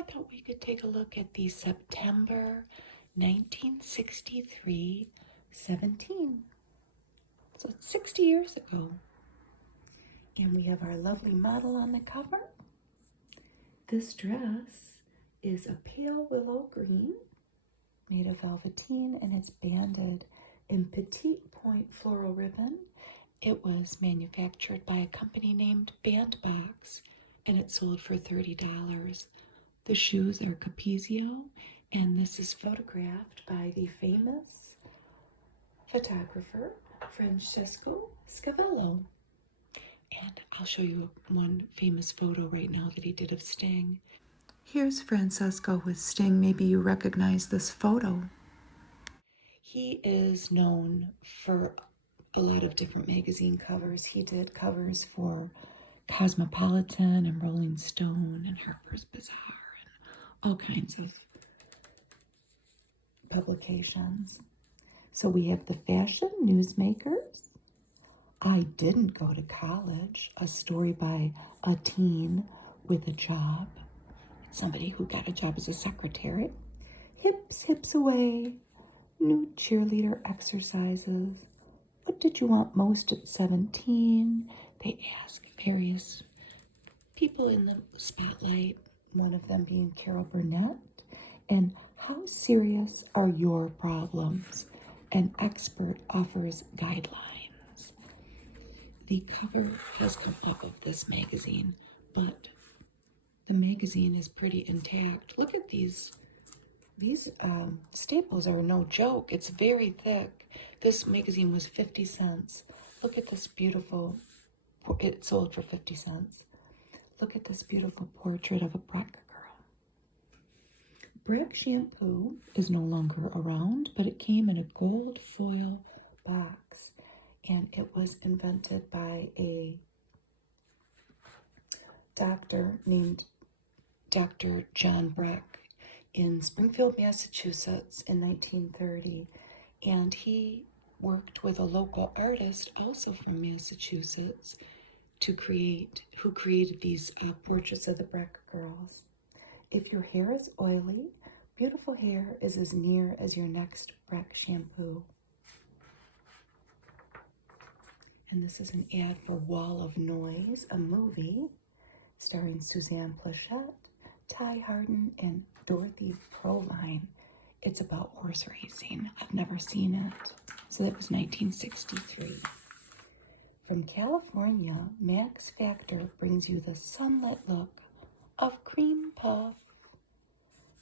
I thought we could take a look at the September 1963 17. So it's 60 years ago. And we have our lovely model on the cover. This dress is a pale willow green made of velveteen, and it's banded in petite point floral ribbon. It was manufactured by a company named Bandbox, and it sold for $30. The shoes are Capezio, and this is photographed by the famous photographer Francesco Scavello. And I'll show you one famous photo right now that he did of Sting. Here's Francesco with Sting. Maybe you recognize this photo. He is known for a lot of different magazine covers. He did covers for Cosmopolitan and Rolling Stone and Harper's Bazaar and all kinds of publications. So we have the Fashion Newsmakers, I Didn't Go to College, a story by a teen with a job. It's somebody who got a job as a secretary. Hips, hips away, new cheerleader exercises. What did you want most at 17? They ask various people in the spotlight, one of them being Carol Burnett. And how serious are your problems? An expert offers guidelines. The cover has come up of this magazine, but the magazine is pretty intact. Look at these. These staples are no joke. It's very thick. This magazine was 50 cents. Look at this beautiful, it sold for 50 cents. Look at this beautiful portrait of a Breck girl. Breck shampoo is no longer around, but it came in a gold foil box. And it was invented by a doctor named Dr. John Breck in Springfield, Massachusetts in 1930. And he worked with a local artist also from Massachusetts who created these portraits of the Breck girls. If your hair is oily, beautiful hair is as near as your next Breck shampoo. And this is an ad for Wall of Noise, a movie starring Suzanne Plachette, Ty Hardin, and Dorothy Provine. It's about horse racing. I've never seen it. So that was 1963. From California, Max Factor brings you the sunlit look of Cream Puff.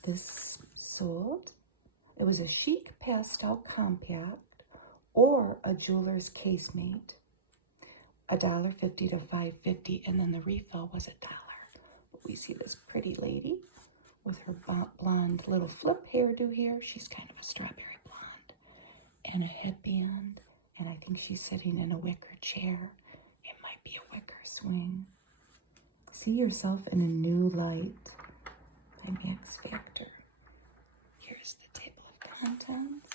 This sold. It was a chic pastel compact or a jeweler's casemate. $1.50 to $5.50, and then the refill was $1. But we see this pretty lady with her blonde little flip hairdo here. She's kind of a strawberry blonde, and a headband, and I think she's sitting in a wicker chair. It might be a wicker swing. See yourself in a new light by Max Factor. Here's the table of contents,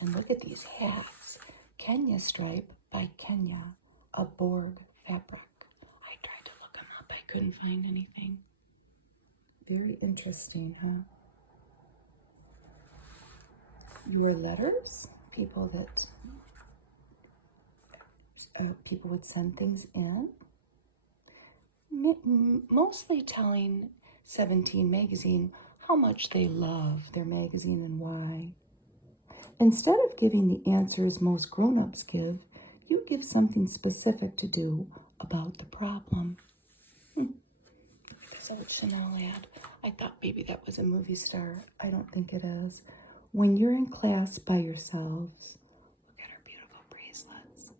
and look at these hats. Kenya stripe by Kenya. A Borg fabric. I tried to look them up. I couldn't find anything. Very interesting, huh? Your letters, people would send things in. Mostly telling 17 magazine how much they love their magazine and why. Instead of giving the answers most grown-ups give, you give something specific to do about the problem. Look at this old Chanel ad. I thought maybe that was a movie star. I don't think it is. When you're in class by yourselves, look at her beautiful bracelets.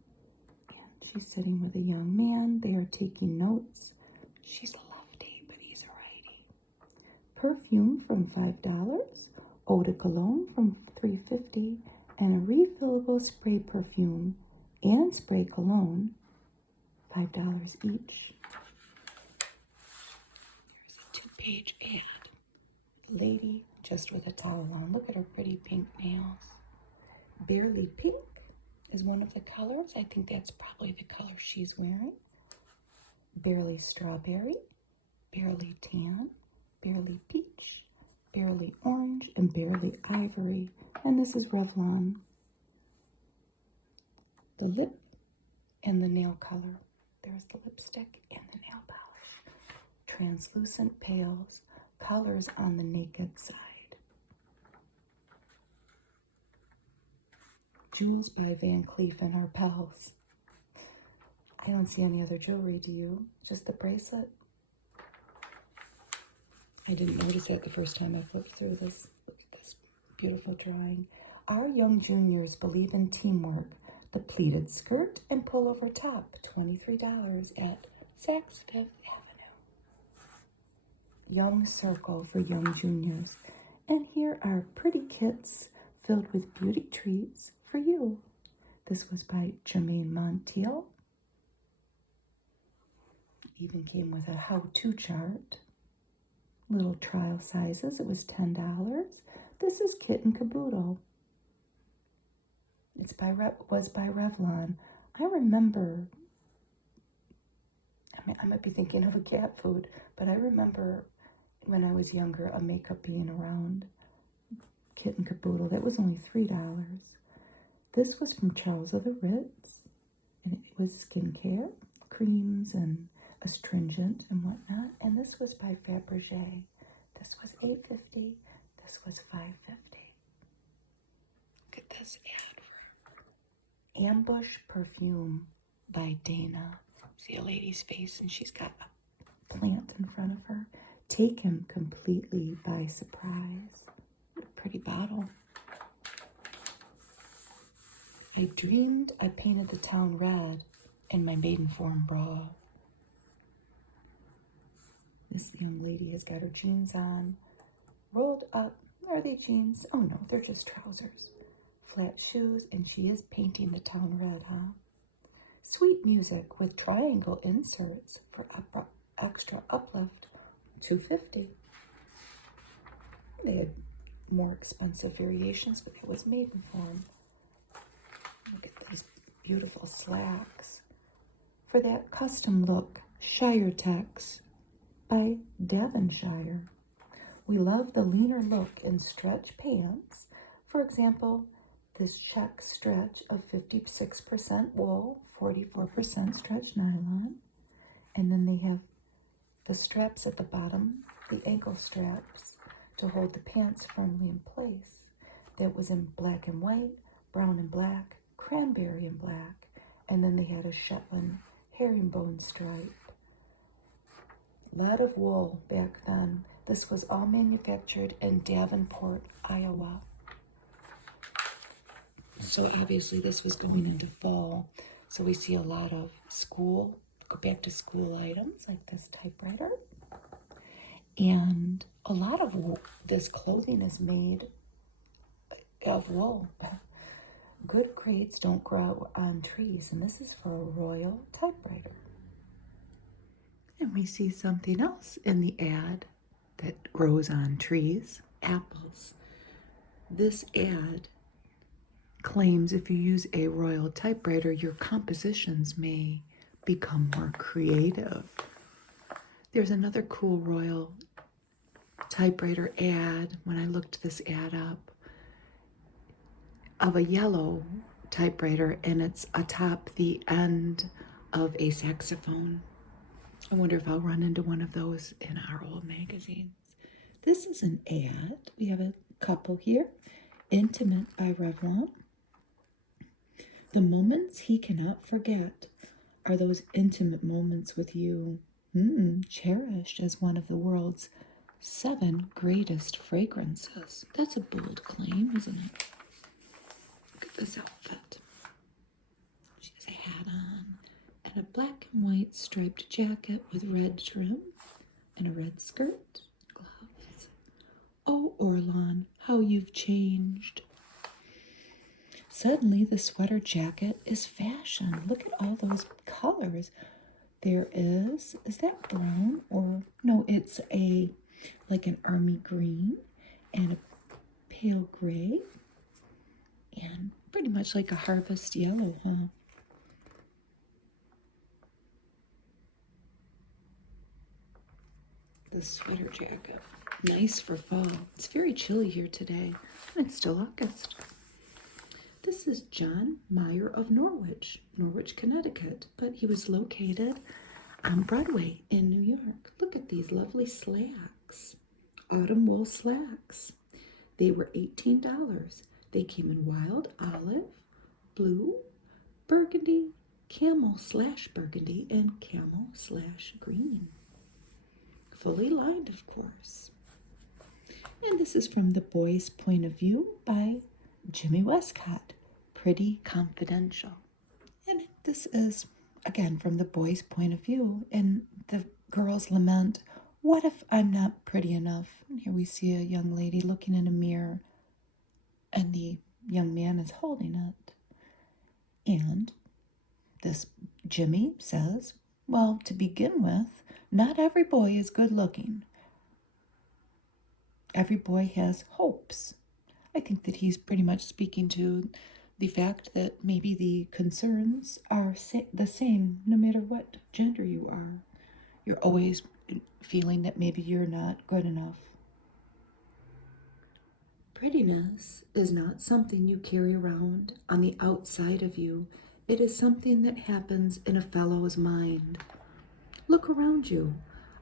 And she's sitting with a young man. They are taking notes. She's a lefty, but he's a righty. Perfume from $5. Eau de cologne from $3.50. And a refillable spray perfume and spray cologne, $5 each. Here's a 2-page ad. Lady just with a towel on. Look at her pretty pink nails. Barely Pink is one of the colors. I think that's probably the color she's wearing. Barely Strawberry, Barely Tan, Barely Peach, barely orange, and barely ivory. And this is Revlon. The lip and the nail color. There's the lipstick and the nail polish. Translucent pales, colors on the naked side. Jewels by Van Cleef and Arpels. I don't see any other jewelry, do you? Just the bracelet? I didn't notice that the first time I flipped through this. Look at this beautiful drawing. Our young juniors believe in teamwork. The pleated skirt and pullover top, $23 at Saks Fifth Avenue. Young circle for young juniors. And here are pretty kits filled with beauty treats for you. This was by Jermaine Montiel. Even came with a how-to chart. Little trial sizes. It was $10. This is Kit and Caboodle. Was by Revlon. I remember, I might be thinking of a cat food, but I remember when I was younger, a makeup being around. Kit and Caboodle. That was only $3. This was from Charles of the Ritz, and it was skincare, creams, and astringent and whatnot. And this was by Fabergé. This was $8.50. This was $5.50. Look at this ad for Ambush Perfume by Dana. See a lady's face, and she's got a plant in front of her. Take him completely by surprise. What a pretty bottle. I dreamed I painted the town red in my maiden form bra. This young lady has got her jeans on, rolled up. Are they jeans? Oh no, they're just trousers. Flat shoes, and she is painting the town red, huh? Sweet music with triangle inserts for extra uplift, $2.50. They had more expensive variations, but it was maiden form. Look at these beautiful slacks. For that custom look, Shire Tex by Devonshire. We love the leaner look in stretch pants. For example, this check stretch of 56% wool, 44% stretch nylon. And then they have the straps at the bottom, the ankle straps, to hold the pants firmly in place. That was in black and white, brown and black, cranberry and black, and then they had a Shetland herringbone stripe. A lot of wool back then. This was all manufactured in Davenport, Iowa. So obviously this was going into fall. So we see a lot of go back to school items like this typewriter. And a lot of this clothing is made of wool. Good grades don't grow on trees, and this is for a royal typewriter. And we see something else in the ad that grows on trees, apples. This ad claims if you use a royal typewriter, your compositions may become more creative. There's another cool royal typewriter ad, when I looked this ad up, of a yellow typewriter, and it's atop the end of a saxophone. I wonder if I'll run into one of those in our old magazines. This is an ad. We have a couple here. Intimate by Revlon. The moments he cannot forget are those intimate moments with you, cherished as one of the world's 7 greatest fragrances. That's a bold claim, isn't it? Look at this outfit. She has a hat on and a black and white striped jacket with red trim and a red skirt, gloves. Oh, Orlan, how you've changed. Suddenly, the sweater jacket is fashion. Look at all those colors. There is that brown or, no, it's like an army green and a pale gray and pretty much like a harvest yellow, huh? The sweater jacket. Nice for fall. It's very chilly here today. It's still August. This is John Meyer of Norwich, Connecticut, but he was located on Broadway in New York. Look at these lovely slacks, autumn wool slacks. They were $18. They came in wild olive, blue, burgundy, camel/burgundy, and camel/green. Fully lined, of course. And this is from The Boy's Point of View by Jimmy Westcott, Pretty Confidential. And this is, again, from the boy's point of view, and the girls lament, what if I'm not pretty enough? And here we see a young lady looking in a mirror, and the young man is holding it. And this Jimmy says, well, to begin with, not every boy is good looking. Every boy has hopes. I think that he's pretty much speaking to the fact that maybe the concerns are the same no matter what gender you are. You're always feeling that maybe you're not good enough. Prettiness is not something you carry around on the outside of you. It is something that happens in a fellow's mind. Look around you.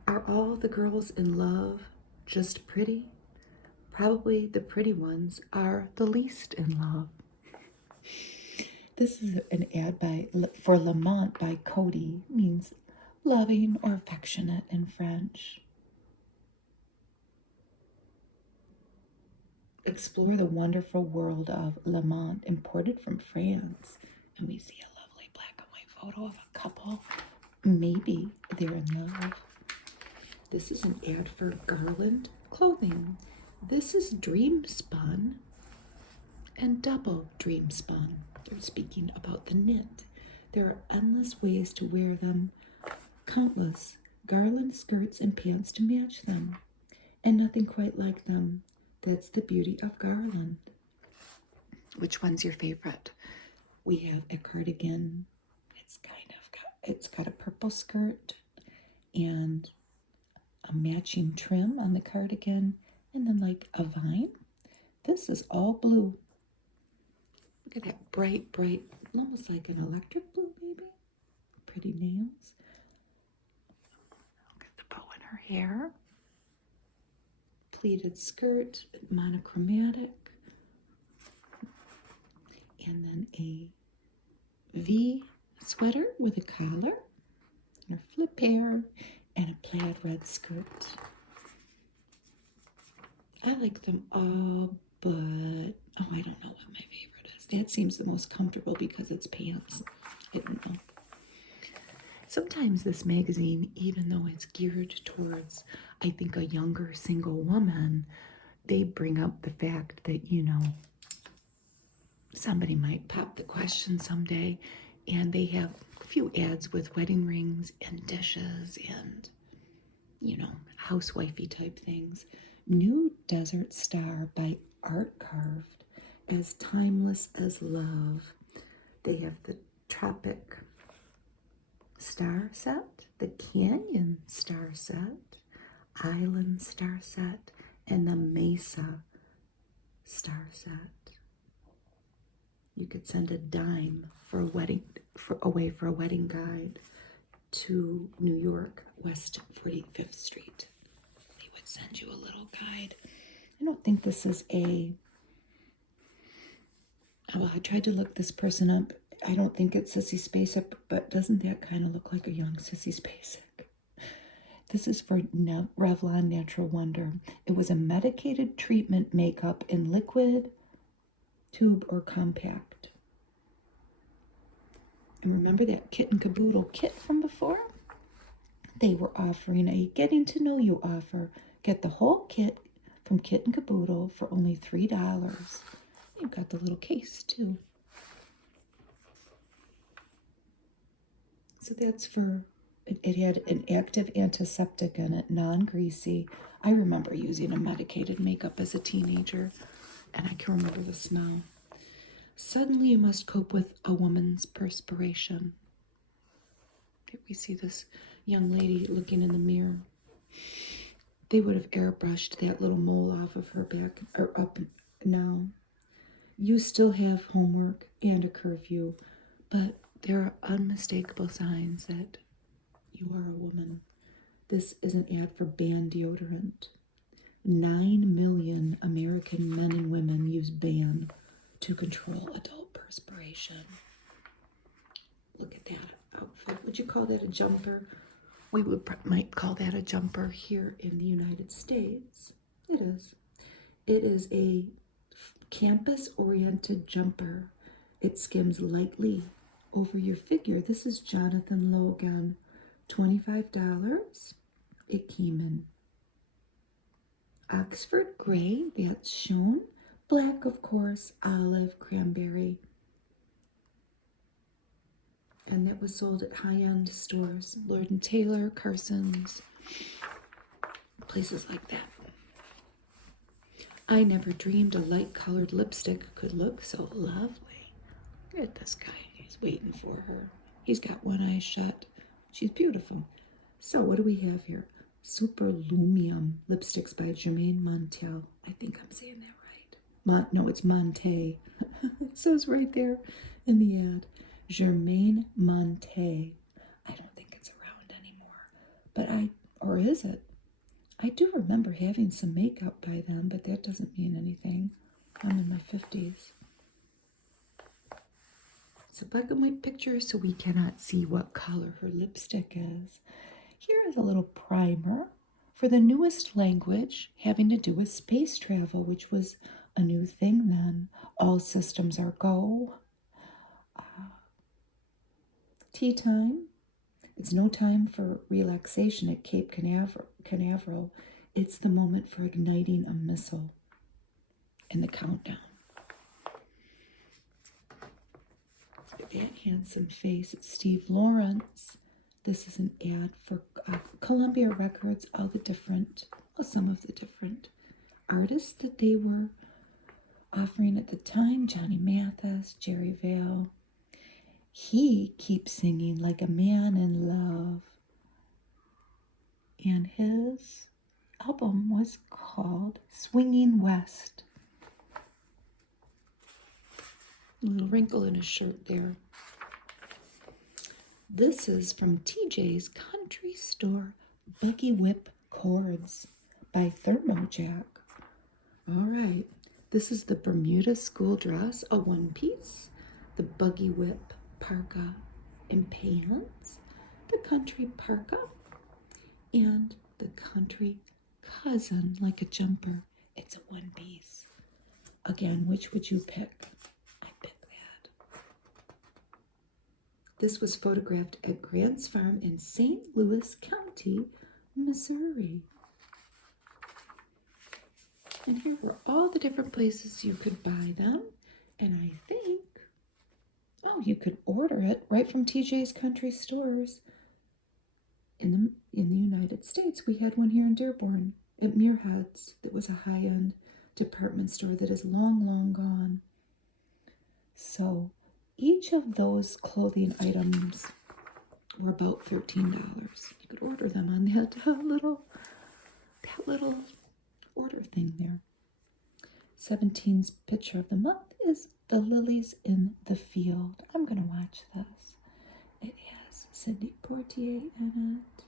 Are all the girls in love just pretty? Probably the pretty ones are the least in love. This is an ad for Lamont by Cody. It means loving or affectionate in French. Explore the wonderful world of Lamont, imported from France. And we see a lovely black and white photo of a couple. Maybe they're in love. This is an ad for Garland clothing. This is Dream Spun and Double Dream Spun. They're speaking about the knit. There are endless ways to wear them, countless garland skirts and pants to match them, and nothing quite like them. That's the beauty of Garland. Which one's your favorite? We have a cardigan. It's got a purple skirt and a matching trim on the cardigan, and then like a vine. This is all blue. Look at that bright, almost like an electric blue, maybe. Pretty nails. Look at the bow in her hair. Pleated skirt, monochromatic. And then a V sweater with a collar, and her flip hair, and a plaid red skirt. I like them all, but I don't know what my favorite is. That seems the most comfortable because it's pants. I don't know. Sometimes this magazine, even though it's geared towards, I think, a younger single woman, they bring up the fact that, somebody might pop the question someday, and they have a few ads with wedding rings and dishes and, housewifey type things. New Desert Star by Art Carved, as timeless as love. They have the Tropic Star Set, the Canyon Star Set, Island Star Set, and the Mesa Star Set. You could send a dime for a wedding guide to New York, West 45th Street. They would send you a little guide. I don't think this is I tried to look this person up. I don't think it's Sissy Spacek, but doesn't that kind of look like a young Sissy Spacek? This is for Revlon Natural Wonder. It was a medicated treatment makeup in liquid, tube, or compact. And remember that Kit and Caboodle kit from before? They were offering a getting to know you offer. Get the whole kit from Kit and Caboodle for only $3. You've got the little case too. So that's for, it had an active antiseptic in it, non-greasy. I remember using a medicated makeup as a teenager, and I can remember the smell. Suddenly you must cope with a woman's perspiration. Here we see this young lady looking in the mirror. They would have airbrushed that little mole off of her back or up. No. You still have homework and a curfew, but there are unmistakable signs that you are a woman. This is an ad for Ban deodorant. 9 million American men and women use Ban to control adult perspiration. Look at that outfit. Would you call that a jumper? We might call that a jumper here in the United States. It is. It is a campus-oriented jumper. It skims lightly over your figure. This is Jonathan Logan. $25. It came in Oxford gray, that's shown. Black, of course, olive, cranberry. And that was sold at high-end stores. Lord & Taylor, Carson's, places like that. I never dreamed a light-colored lipstick could look so lovely. Look at this guy. He's waiting for her. He's got one eye shut. She's beautiful. So what do we have here? Superlumium lipsticks by Germaine Montel. I think I'm saying that right. No, it's Monte. It says right there in the ad. Germaine Monte. I don't think it's around anymore. But or is it? I do remember having some makeup by them, but that doesn't mean anything. I'm in my 50s. It's a black and white picture, so we cannot see what color her lipstick is. Here is a little primer for the newest language having to do with space travel, which was a new thing then. All systems are go. Tea time. It's no time for relaxation at Cape Canaveral. It's the moment for igniting a missile and the countdown. Look at that handsome face. It's Steve Lawrence. This is an ad for Columbia Records, some of the different artists that they were offering at the time. Johnny Mathis, Jerry Vale. He keeps singing like a man in love. And his album was called Swinging West. A little wrinkle in his shirt there. This is from TJ's Country Store Buggy Whip Cords by Thermojack. All right. This is the Bermuda school dress, a one-piece. The Buggy Whip parka and pants. The country parka. And the country cousin, like a jumper. It's a one-piece. Again, which would you pick? I pick that. This was photographed at Grant's Farm in St. Louis County, Missouri. And here were all the different places you could buy them. And I think, you could order it right from TJ's Country Stores in the United States. We had one here in Dearborn at Muirhead's that was a high-end department store that is long, long gone. So each of those clothing items were about $13. You could order them on that little order thing there. 17's picture of the month is The Lilies in the Field. I'm going to watch this. It has Cindy Portier in it.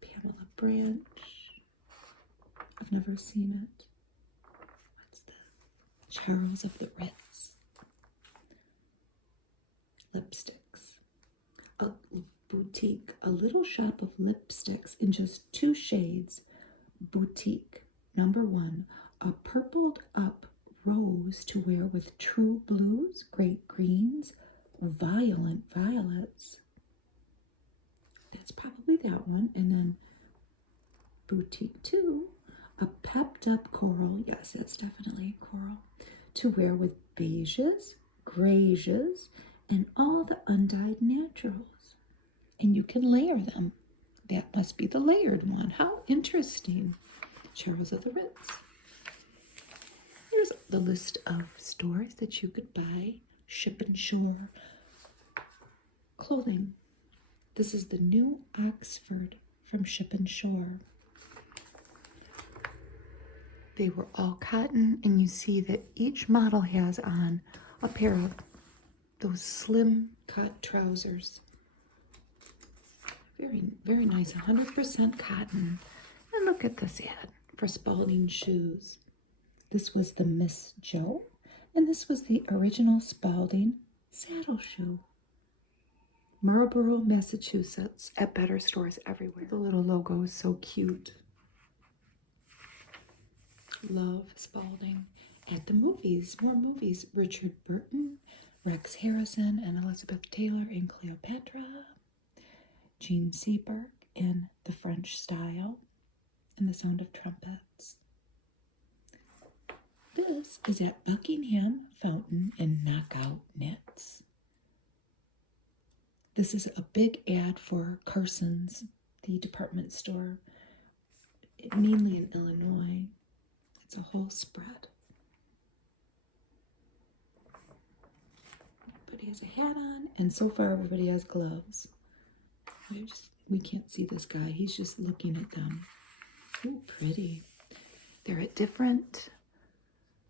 Pamela Branch. I've never seen it. What's this? Charles of the Ritz. Lipsticks. A boutique, a little shop of lipsticks in just 2 shades. Boutique. Number 1, a purpled up rose to wear with true blues, great greens, violent violets. That's probably that one. And then Boutique 2, a pepped up coral. Yes, that's definitely coral. To wear with beiges, grays, and all the undyed naturals. And you can layer them. That must be the layered one. How interesting. Charles of the Ritz. Here's the list of stores that you could buy Ship and Shore clothing. This is the new Oxford from Ship and Shore. They were all cotton, and you see that each model has on a pair of those slim cut trousers. Very, very nice, 100% cotton. And look at this ad for Spalding shoes. This was the Miss Joe, and this was the original Spalding saddle shoe. Marlborough, Massachusetts, at better stores everywhere. The little logo is so cute. Love Spalding. At the movies, more movies. Richard Burton, Rex Harrison, and Elizabeth Taylor in Cleopatra. Gene Seberg in The French Style, and The Sound of Trumpets. This is at Buckingham Fountain and Knockout Knits. This is a big ad for Carson's, the department store, mainly in Illinois. It's a whole spread. Everybody has a hat on, and so far everybody has gloves. We can't see this guy. He's just looking at them. Ooh, pretty. They're at different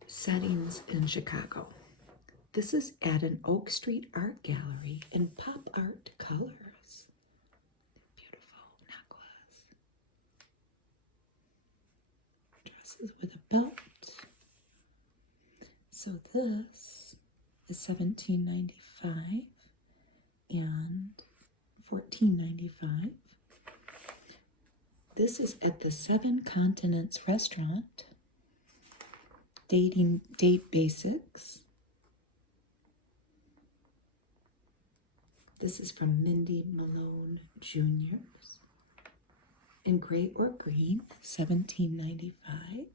settings in Chicago. This is at an Oak Street art gallery in pop art colors. Beautiful necklace. Dresses with a belt. So this is $17.95 and $14.95. This is at the Seven Continents restaurant. Date Basics. This is from Mindy Malone Jr.'s. In gray or green, $17.95.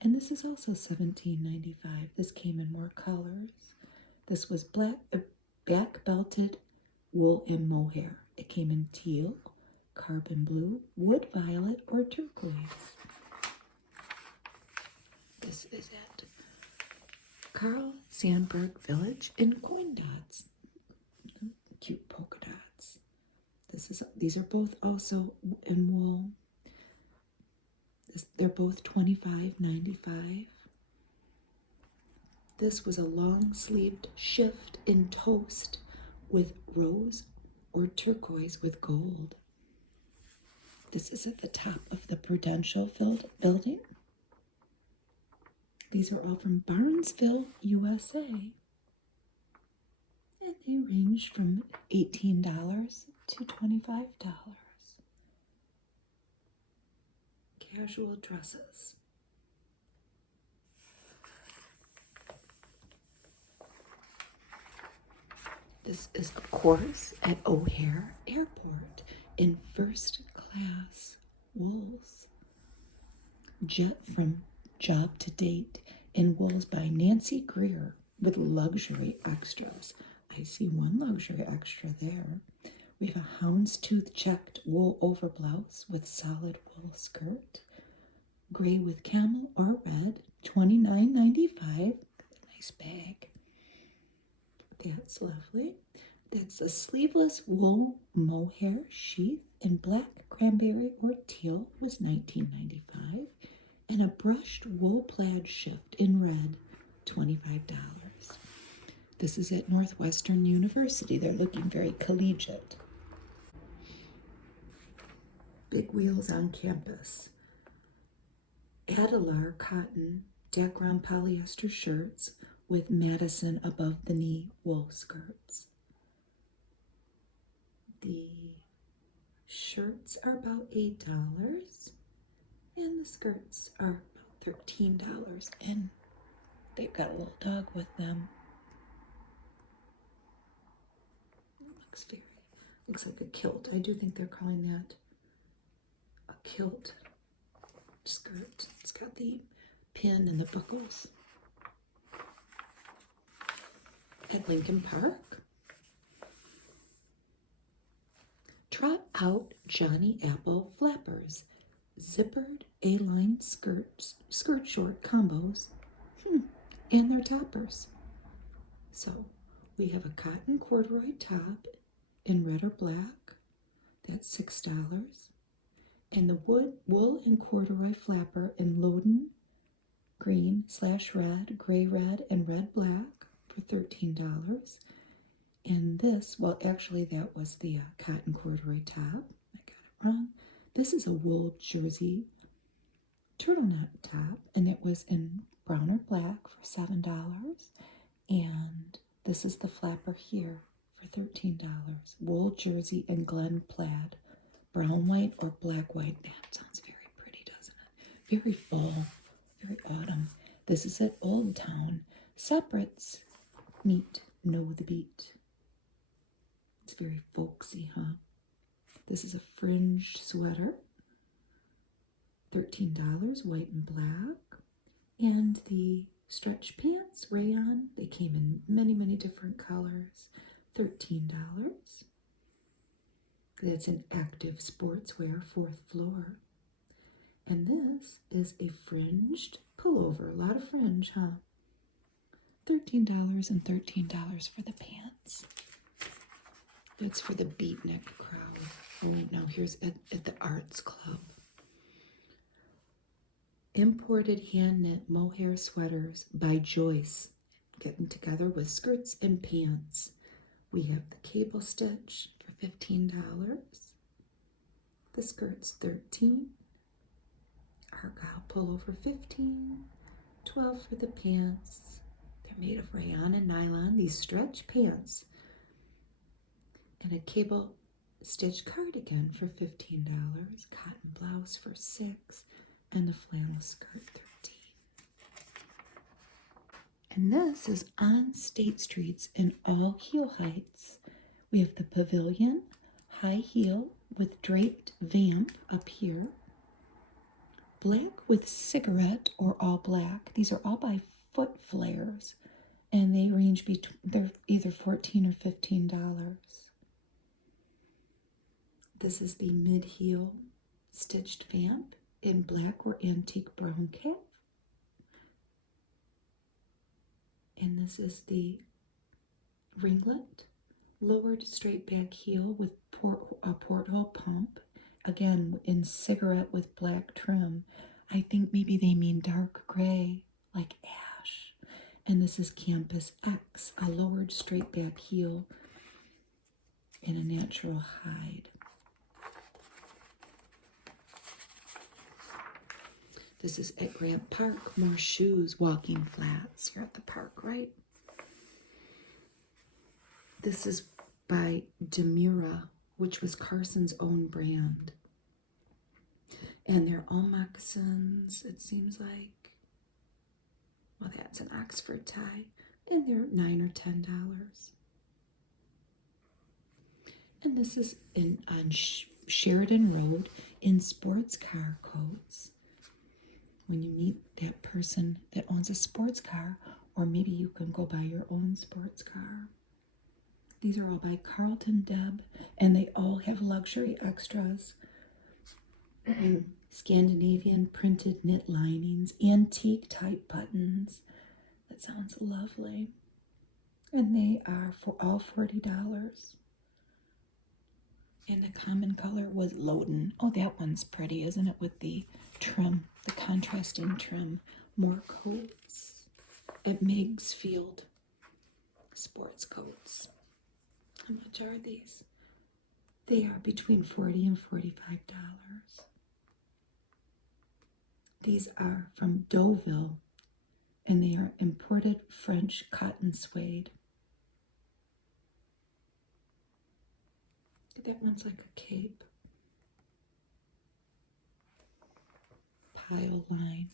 And this is also $17.95. This came in more colors. This was back belted wool and mohair. It came in teal, carbon blue, wood violet, or turquoise. This is at Carl Sandburg Village in Coin Dots. Cute polka dots. These are both also in wool. They're both $25.95. This was a long-sleeved shift in toast with rose or turquoise with gold. This is at the top of the Prudential building. These are all from Barnesville, USA. And they range from $18 to $25. Casual dresses. This is, of course, at O'Hare Airport in first class wools. Jet from Job to Date in wools by Nancy Greer with luxury extras. I see one luxury extra there. We have a houndstooth checked wool overblouse with solid wool skirt. Gray with camel or red, $29.95. Nice bag. That's lovely. That's a sleeveless wool mohair sheath in black, cranberry, or teal was $19.95. And a brushed wool plaid shift in red, $25. This is at Northwestern University. They're looking very collegiate. Big wheels on campus. Adelar cotton Dacron polyester shirts with Madison above the knee wool skirts. The shirts are about $8 and the skirts are about $13, and they've got a little dog with them. It looks like a kilt. I do think they're calling that a kilt skirt. It's got the pin and the buckles. At Lincoln Park, trot out Johnny Apple flappers, zippered A-line skirt short combos, and their toppers. So we have a cotton corduroy top in red or black. That's $6. And the wool and corduroy flapper in Loden green/red, gray red, and red black for $13. And this, well, actually that was the cotton corduroy top. I got it wrong. This is a wool jersey turtleneck top, and it was in brown or black for $7. And this is the flapper here for $13. Wool jersey and Glen plaid, brown white or black white. That sounds very pretty, doesn't it? Very fall, very autumn. This is at Old Town. Separates meet know the beat. It's very folksy, huh? This is a fringed sweater, $13, white and black. And the stretch pants, rayon, they came in many, many different colors, $13. That's an active sportswear, 4th floor. And this is a fringed pullover, a lot of fringe, huh? $13 and $13 for the pants. That's for the beatnik crowd. Oh, now here's at the Arts Club. Imported hand-knit mohair sweaters by Joyce, getting together with skirts and pants. We have the cable stitch for $15. The skirt's $13. Argyle pullover $15. $12 for the pants. They're made of rayon and nylon, these stretch pants. And a cable stitch cardigan for $15. Cotton blouse for $6. And a flannel skirt, $13. And this is on State Streets in all heel heights. We have the Pavilion, high heel with draped vamp up here. Black with cigarette or all black. These are all by Foot Flares. And they range between, they're either $14 or $15. This is the mid-heel stitched vamp in black or antique brown calf. And this is the ringlet, lowered straight back heel with a porthole pump, again in cigarette with black trim. I think maybe they mean dark gray, like ash. And this is Campus X, a lowered straight back heel in a natural hide. This is at Grant Park, more shoes, walking flats. You're at the park, right? This is by Demura, which was Carson's own brand. And they're all moccasins, it seems like. Well, that's an Oxford tie. And they're $9 or $10. And this is on Sheridan Road in sports car coats. When you meet that person that owns a sports car, or maybe you can go buy your own sports car. These are all by Carlton Deb, and they all have luxury extras. Scandinavian printed knit linings, antique type buttons. That sounds lovely. And they are for all $40. And the common color was Loden. Oh, that one's pretty, isn't it, with the trim, the contrasting trim. More coats at Meigs Field. Sports coats. How much are these? They are between $40 and $45. These are from Deauville, and they are imported French cotton suede. That one's like a cape. Pile lined.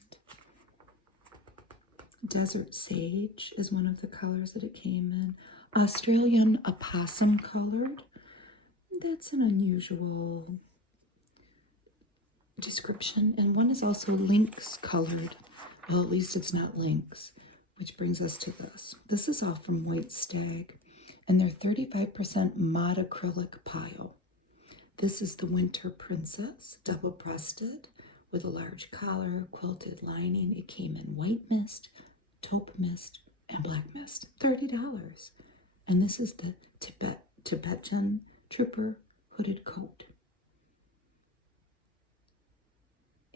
Desert sage is one of the colors that it came in. Australian opossum colored. That's an unusual description. And one is also lynx colored. Well, at least it's not lynx, which brings us to this. This is all from White Stag, and they're 35% mod acrylic pile. This is the Winter Princess, double-breasted, with a large collar, quilted lining. It came in white mist, taupe mist, and black mist. $30. And this is the Tibetan trooper hooded coat.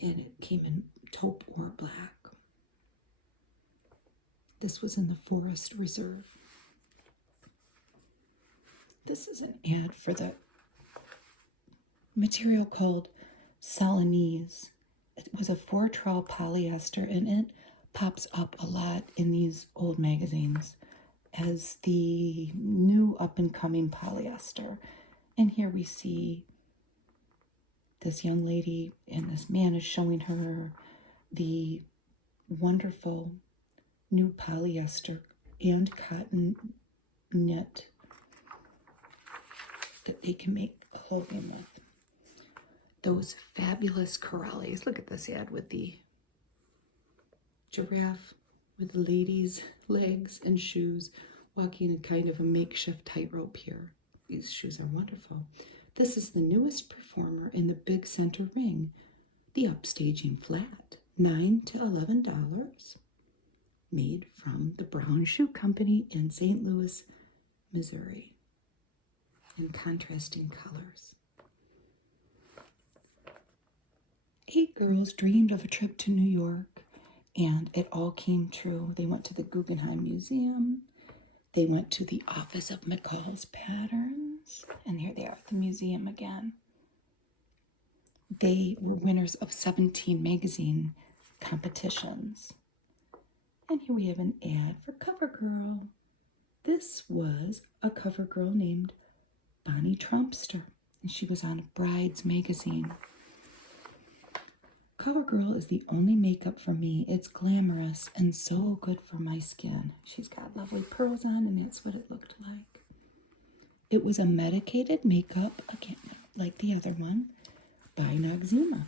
And it came in taupe or black. This was in the Forest Reserve. This is an ad for the material called Celanese. It was a 4-trawl polyester, and it pops up a lot in these old magazines as the new up-and-coming polyester. And here we see this young lady, and this man is showing her the wonderful new polyester and cotton knit that they can make clothing with. Those fabulous corrales. Look at this ad with the giraffe with the lady's legs and shoes walking in kind of a makeshift tightrope here. These shoes are wonderful. This is the newest performer in the big center ring, the upstaging flat, $9 to $11, made from the Brown Shoe Company in St. Louis, Missouri, in contrasting colors. 8 girls dreamed of a trip to New York, and it all came true. They went to the Guggenheim Museum. They went to the office of McCall's Patterns, and here they are at the museum again. They were winners of 17 magazine competitions. And here we have an ad for CoverGirl. This was a CoverGirl named Bonnie Trumpster, and she was on Brides magazine. CoverGirl is the only makeup for me. It's glamorous and so good for my skin. She's got lovely pearls on, and that's what it looked like. It was a medicated makeup, again, like the other one, by Noxzema.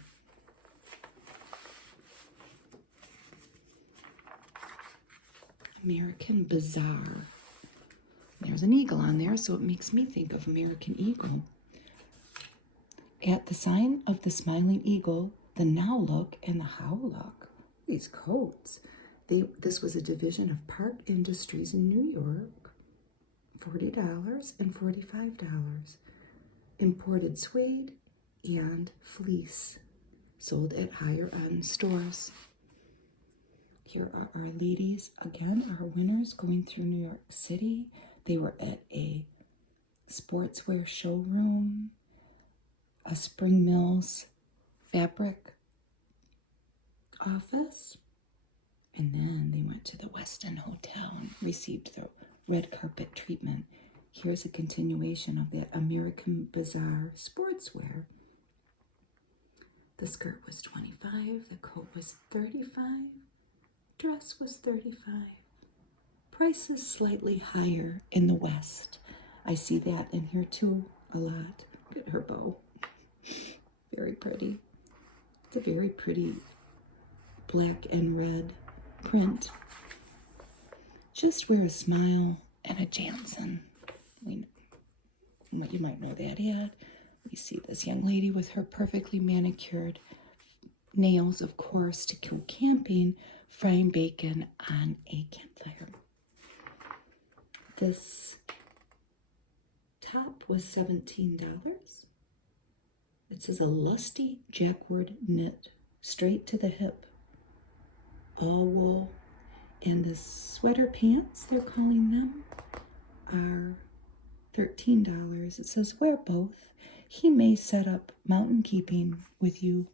American Bazaar. There's an eagle on there, so it makes me think of American Eagle. At the sign of the smiling eagle, the Now Look and the How Look. These coats. This was a division of Park Industries in New York. $40 and $45. Imported suede and fleece. Sold at higher end stores. Here are our ladies, again, our winners going through New York City. They were at a sportswear showroom, a Spring Mills fabric office, and then they went to the West End Hotel and received the red carpet treatment. Here's a continuation of that American Bazaar sportswear. The skirt was $25, the coat was $35, dress was $35. Prices slightly higher in the West. I see that in here too a lot. Look at her bow. Very pretty. It's a very pretty black and red print. Just wear a smile and a Jansen. You might know that ad. We see this young lady with her perfectly manicured nails, of course, to go camping, frying bacon on a campfire. This top was $17. It says a lusty jacquard knit, straight to the hip, all wool. And the sweater pants, they're calling them, are $13. It says wear both. He may set up mountain keeping with you.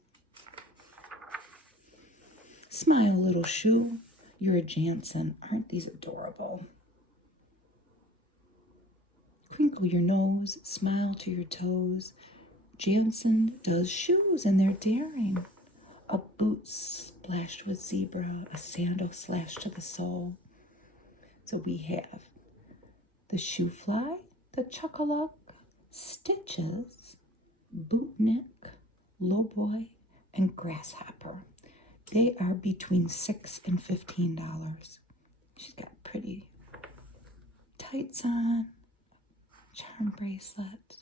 Smile, little shoe. You're a Jansen. Aren't these adorable? Crinkle your nose, smile to your toes. Jansen does shoes, and they're daring. A boot splashed with zebra, a sandal slashed to the sole. So we have the shoe fly, the chuckaluck, stitches, bootnick, lowboy, and grasshopper. They are between $6 and $15. She's got pretty tights on, charm bracelet.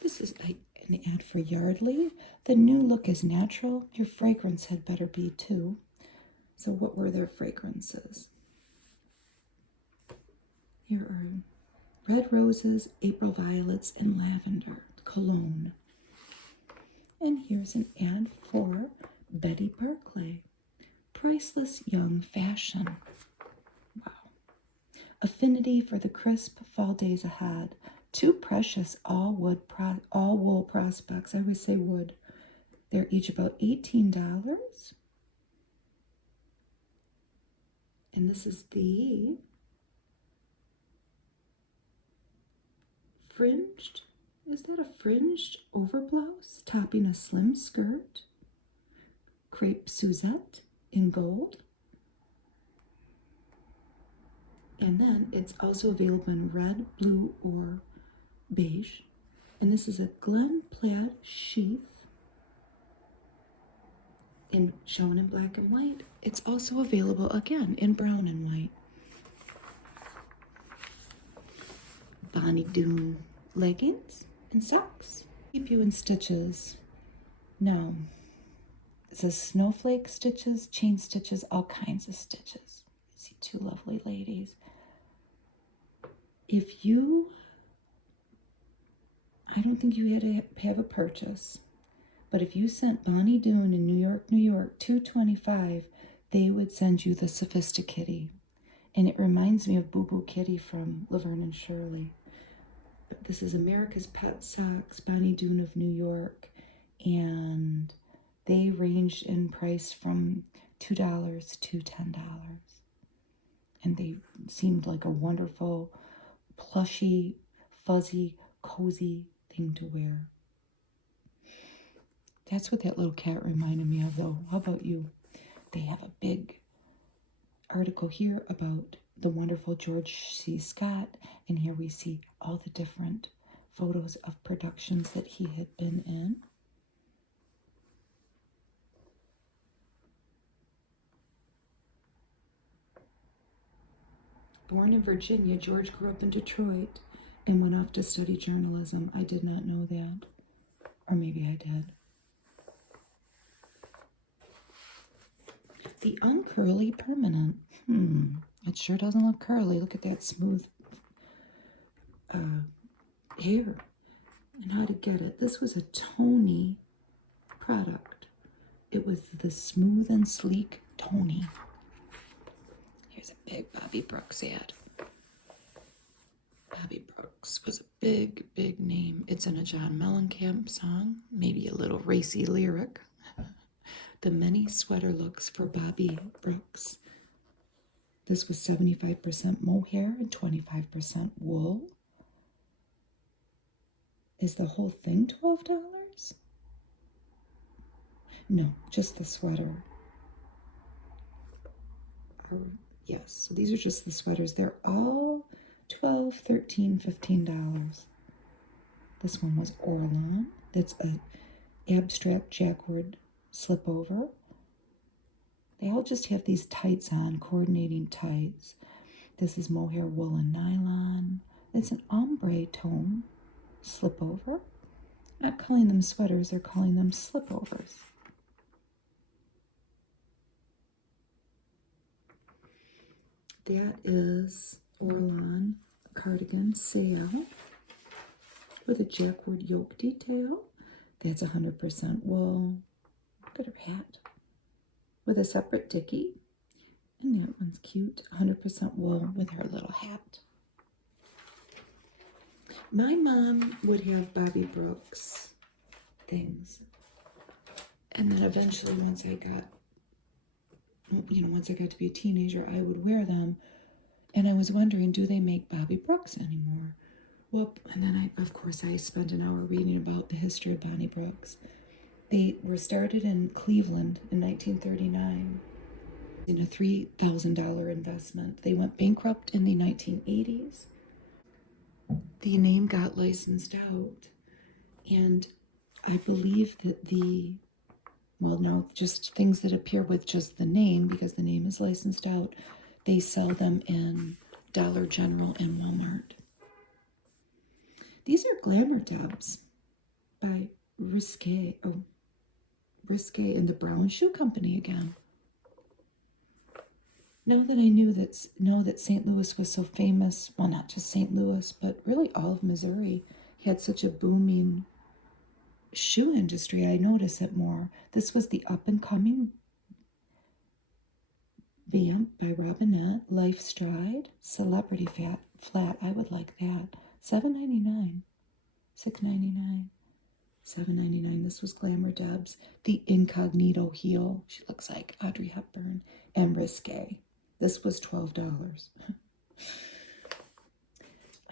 This is an ad for Yardley. The new look is natural. Your fragrance had better be too. So what were their fragrances? Here are red roses, April violets, and lavender cologne. And here's an ad for Betty Barclay. Priceless young fashion. Wow. Affinity for the crisp fall days ahead. Two precious all wool prospects. I always say wood. They're each about $18. And this is the fringed. Is that a fringed overblouse topping a slim skirt? Crepe Suzette in gold. And then it's also available in red, blue, or beige. And this is a Glen plaid sheath shown in black and white. It's also available again in brown and white. Bonnie Doon leggings and socks. Keep you in stitches. Now, it says snowflake stitches, chain stitches, all kinds of stitches. I see two lovely ladies. If you, I don't think you had to have a purchase, but if you sent Bonnie Doon in New York, $2.25, they would send you the Sophisticatty. And it reminds me of Boo Boo Kitty from Laverne and Shirley. But this is America's Pet Socks, Bonnie Doon of New York. And they range in price from $2 to $10. And they seemed like a wonderful, plushy, fuzzy, cozy thing to wear. That's what that little cat reminded me of, though. How about you? They have a big article here about the wonderful George C. Scott, and here we see all the different photos of productions that he had been in. Born in Virginia, George grew up in Detroit and went off to study journalism. I did not know that. Or maybe I did. The uncurly permanent. It sure doesn't look curly. Look at that smooth hair. And how to get it. This was a Tony product. It was the Smooth and Sleek Tony. Here's a big Bobby Brooks ad. Bobby Brooks was a big, big name. It's in a John Mellencamp song, maybe a little racy lyric. The many sweater looks for Bobby Brooks. This was 75% mohair and 25% wool. Is the whole thing $12? No, just the sweater. Yes, so these are just the sweaters. They're all $12, $13, $15. This one was Orlan. That's a abstract jacquard slip over. They all just have these tights on, coordinating tights. This is mohair, wool, and nylon. It's an ombre tone slip over. Not calling them sweaters, they're calling them slipovers. That is Orlan cardigan sale with a jacquard yoke detail. That's 100% wool. Look at her hat. With a separate dicky. And that one's cute. 100% wool with her little hat. My mom would have Bobby Brooks things. And then eventually once I got to be a teenager, I would wear them. And I was wondering, do they make Bobby Brooks anymore? Well, and then I spent an hour reading about the history of Bonnie Brooks. They were started in Cleveland in 1939 in a $3,000 investment. They went bankrupt in the 1980s. The name got licensed out, and I believe that just things that appear with just the name, because the name is licensed out, they sell them in Dollar General and Walmart. These are Glamour Debs by Risqué and the Brown Shoe Company again. Now that I know that St. Louis was so famous, well, not just St. Louis, but really all of Missouri had such a booming shoe industry, I notice it more. This was the up and coming Vamp by Robinette, Life Stride, Celebrity Flat. I would like that. $7.99, $6.99, $7.99. This was Glamour Debs. The Incognito Heel. She looks like Audrey Hepburn. And Risque. This was $12.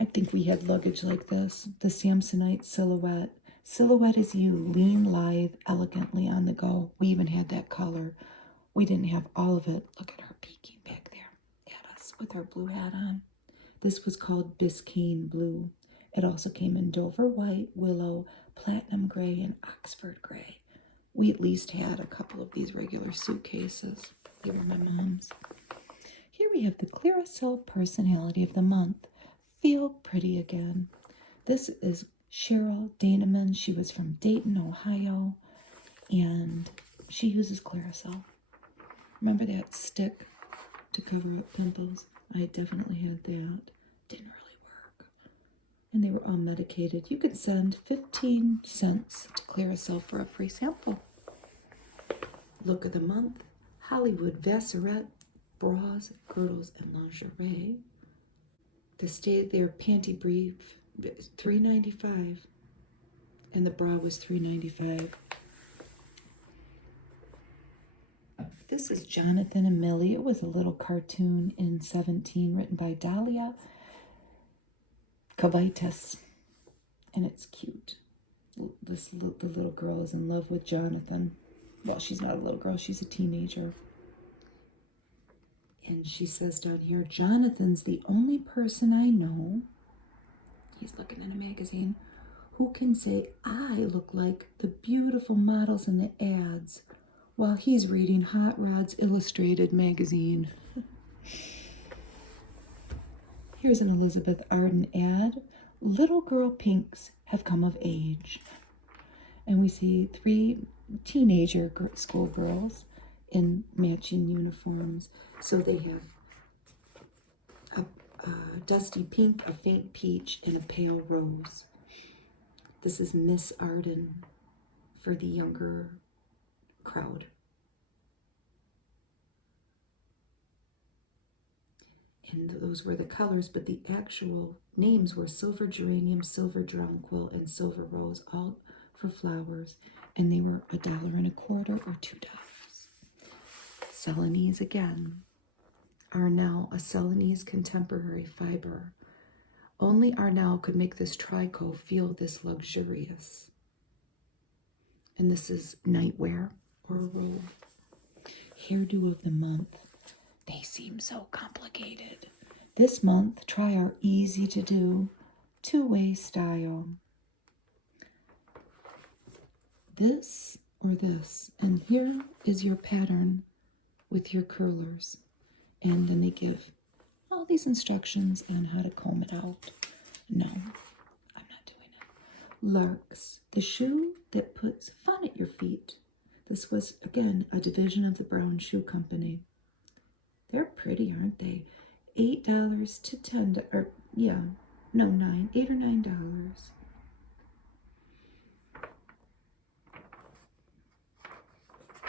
I think we had luggage like this. The Samsonite Silhouette. Silhouette is you, lean, lithe, elegantly on the go. We even had that color. We didn't have all of it. Look at her peeking back there at us with her blue hat on. This was called Biscayne Blue. It also came in Dover White, Willow, Platinum Gray, and Oxford Gray. We at least had a couple of these regular suitcases. They were my mom's. Here we have the Clearasil Personality of the Month. Feel Pretty Again. This is Cheryl Daneman. She was from Dayton, Ohio, and she uses Clearasil. Remember that stick to cover up pimples? I definitely had that. Didn't really work. And they were all medicated. You could send 15 cents to Clearasil for a free sample. Look of the Month. Hollywood Vassarette Bras, Girdles, and Lingerie. The Stay There Panty Brief, $3.95. And the bra was $3.95. This is Jonathan and Millie. It was a little cartoon in 17 written by Dahlia Kavitas. And it's cute. The little girl is in love with Jonathan. Well, she's not a little girl. She's a teenager. And she says down here, Jonathan's the only person I know, he's looking in a magazine, who can say I look like the beautiful models in the ads while he's reading Hot Rod's Illustrated magazine. Here's an Elizabeth Arden ad. Little girl pinks have come of age. And we see 3 teenager schoolgirls in matching uniforms. So they have a dusty pink, a faint peach, and a pale rose. This is Miss Arden for the younger crowd. And those were the colors, but the actual names were Silver Geranium, Silver Jonquil, and Silver Rose, all for flowers. And they were $1.25 or $2. Celanese again. Arnell, a Celanese contemporary fiber. Only Arnell could make this tricot feel this luxurious. And this is nightwear or a robe. Hairdo of the month. They seem so complicated. This month, try our easy to do 2-way style. This or this. And here is your pattern with your curlers. And then they give all these instructions on how to comb it out. No, I'm not doing it. Larks, the shoe that puts fun at your feet. This was, again, a division of the Brown Shoe Company. They're pretty, aren't they? $8 to $10, or yeah, no, $8 or $9.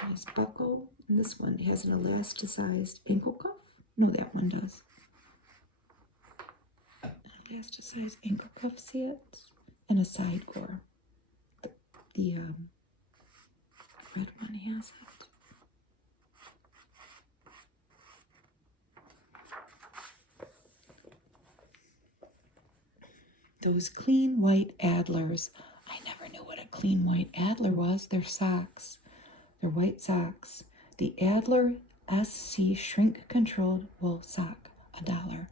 Nice buckle. And this one has an elasticized ankle cuff. No, that one does. An elasticized ankle cuff, see it? And a side gore. The red one has it. Those clean white Adlers. I never knew what a clean white Adler was. They're socks. They're white socks. The Adler SC shrink controlled wool sock, $1.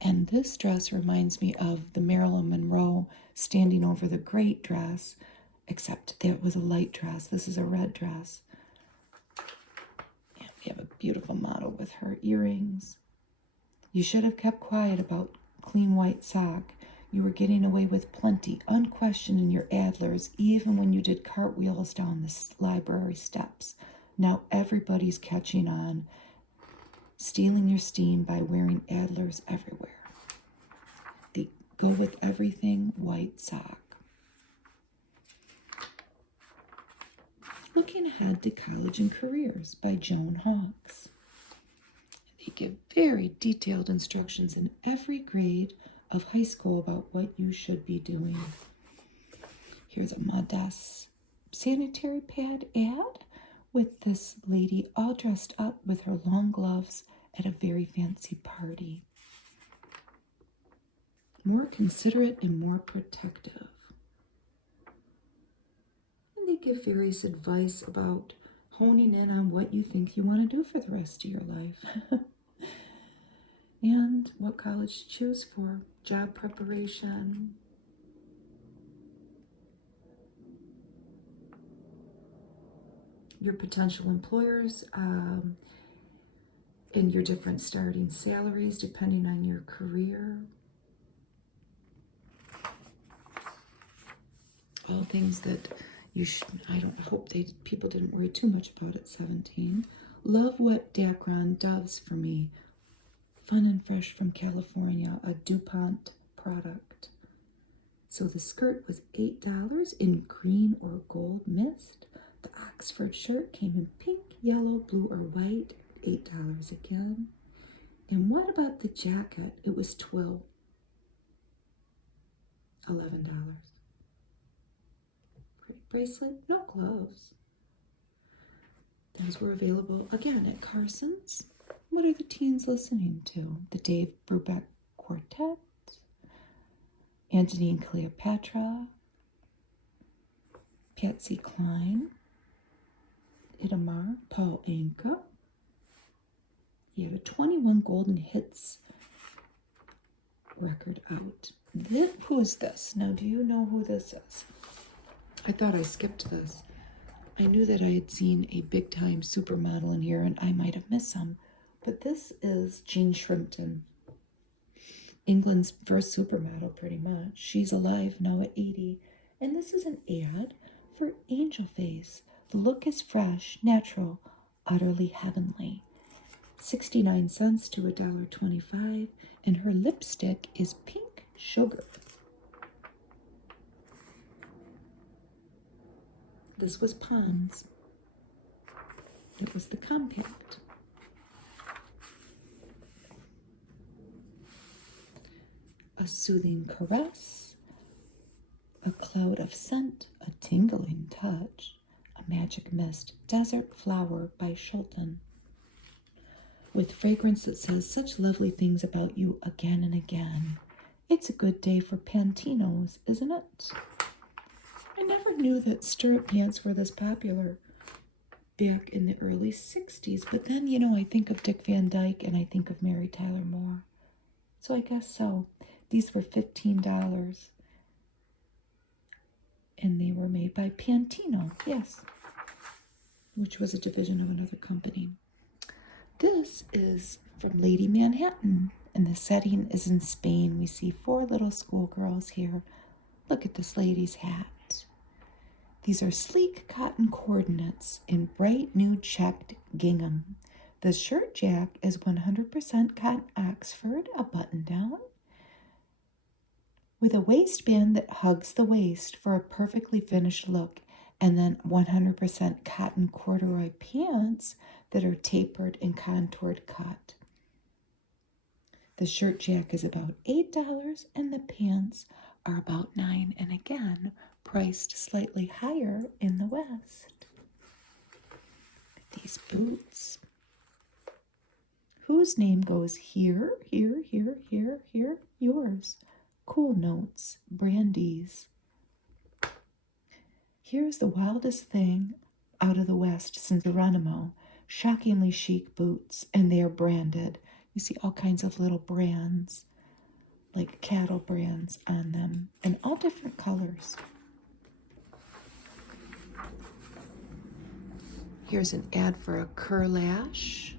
And this dress reminds me of the Marilyn Monroe standing over the great dress, except that was a light dress. This is a red dress. And we have a beautiful model with her earrings. You should have kept quiet about clean white sock. You were getting away with plenty, unquestioned in your Adlers, even when you did cartwheels down the library steps. Now everybody's catching on. stealing your steam by wearing Adlers everywhere. They go with everything white sock. Looking Ahead to College and Careers by Joan Hawkes. They give very detailed instructions in every grade of high school about what you should be doing. Here's a Modest sanitary pad ad with this lady all dressed up with her long gloves at a very fancy party. More considerate and more protective. And they give various advice about honing in on what you think you want to do for the rest of your life. And what college to choose for, job preparation. Your potential employers, and your different starting salaries depending on your career. All things that you should, people didn't worry too much about at 17. Love what Dacron does for me. Fun and fresh from California, a DuPont product. So the skirt was $8 in green or gold mist. The Oxford shirt came in pink, yellow, blue, or white, $8 again. And what about the jacket? It was $11. Pretty bracelet, no gloves. Those were available again at Carson's. What are the teens listening to? The Dave Brubeck Quartet, Antony and Cleopatra, Patsy Cline, Itamar, Paul Anka. He had a 21 golden hits record out. Who is this? Now, do you know who this is? I thought I skipped this. I knew that I had seen a big-time supermodel in here, and I might have missed some. But this is Jean Shrimpton, England's first supermodel, pretty much. She's alive now at 80. And this is an ad for Angel Face. The look is fresh, natural, utterly heavenly. 69 cents to $1.25. And her lipstick is pink sugar. This was Pond's. It was the compact. A soothing caress, a cloud of scent, a tingling touch, a magic mist, desert flower by Shulton. With fragrance that says such lovely things about you again and again. It's a good day for Pantinos, isn't it? I never knew that stirrup pants were this popular back in the early 60s. But then, I think of Dick Van Dyke and I think of Mary Tyler Moore. So I guess so. These were $15. And they were made by Pantino, yes. Which was a division of another company. This is from Lady Manhattan. And the setting is in Spain. We see 4 little schoolgirls here. Look at this lady's hat. These are sleek cotton coordinates in bright new checked gingham. The shirt jack is 100% cotton Oxford, a button down, with a waistband that hugs the waist for a perfectly finished look, and then 100% cotton corduroy pants that are tapered and contoured cut. The shirt jack is about $8 and the pants are about $9, and again, priced slightly higher in the West. These boots. Whose name goes here, here, here, here, here? Yours. Cool Notes, Brandy's. Here's the wildest thing out of the West since Geronimo. Shockingly chic boots, and they are branded. You see all kinds of little brands, like cattle brands on them, in all different colors. Here's an ad for a Curlash.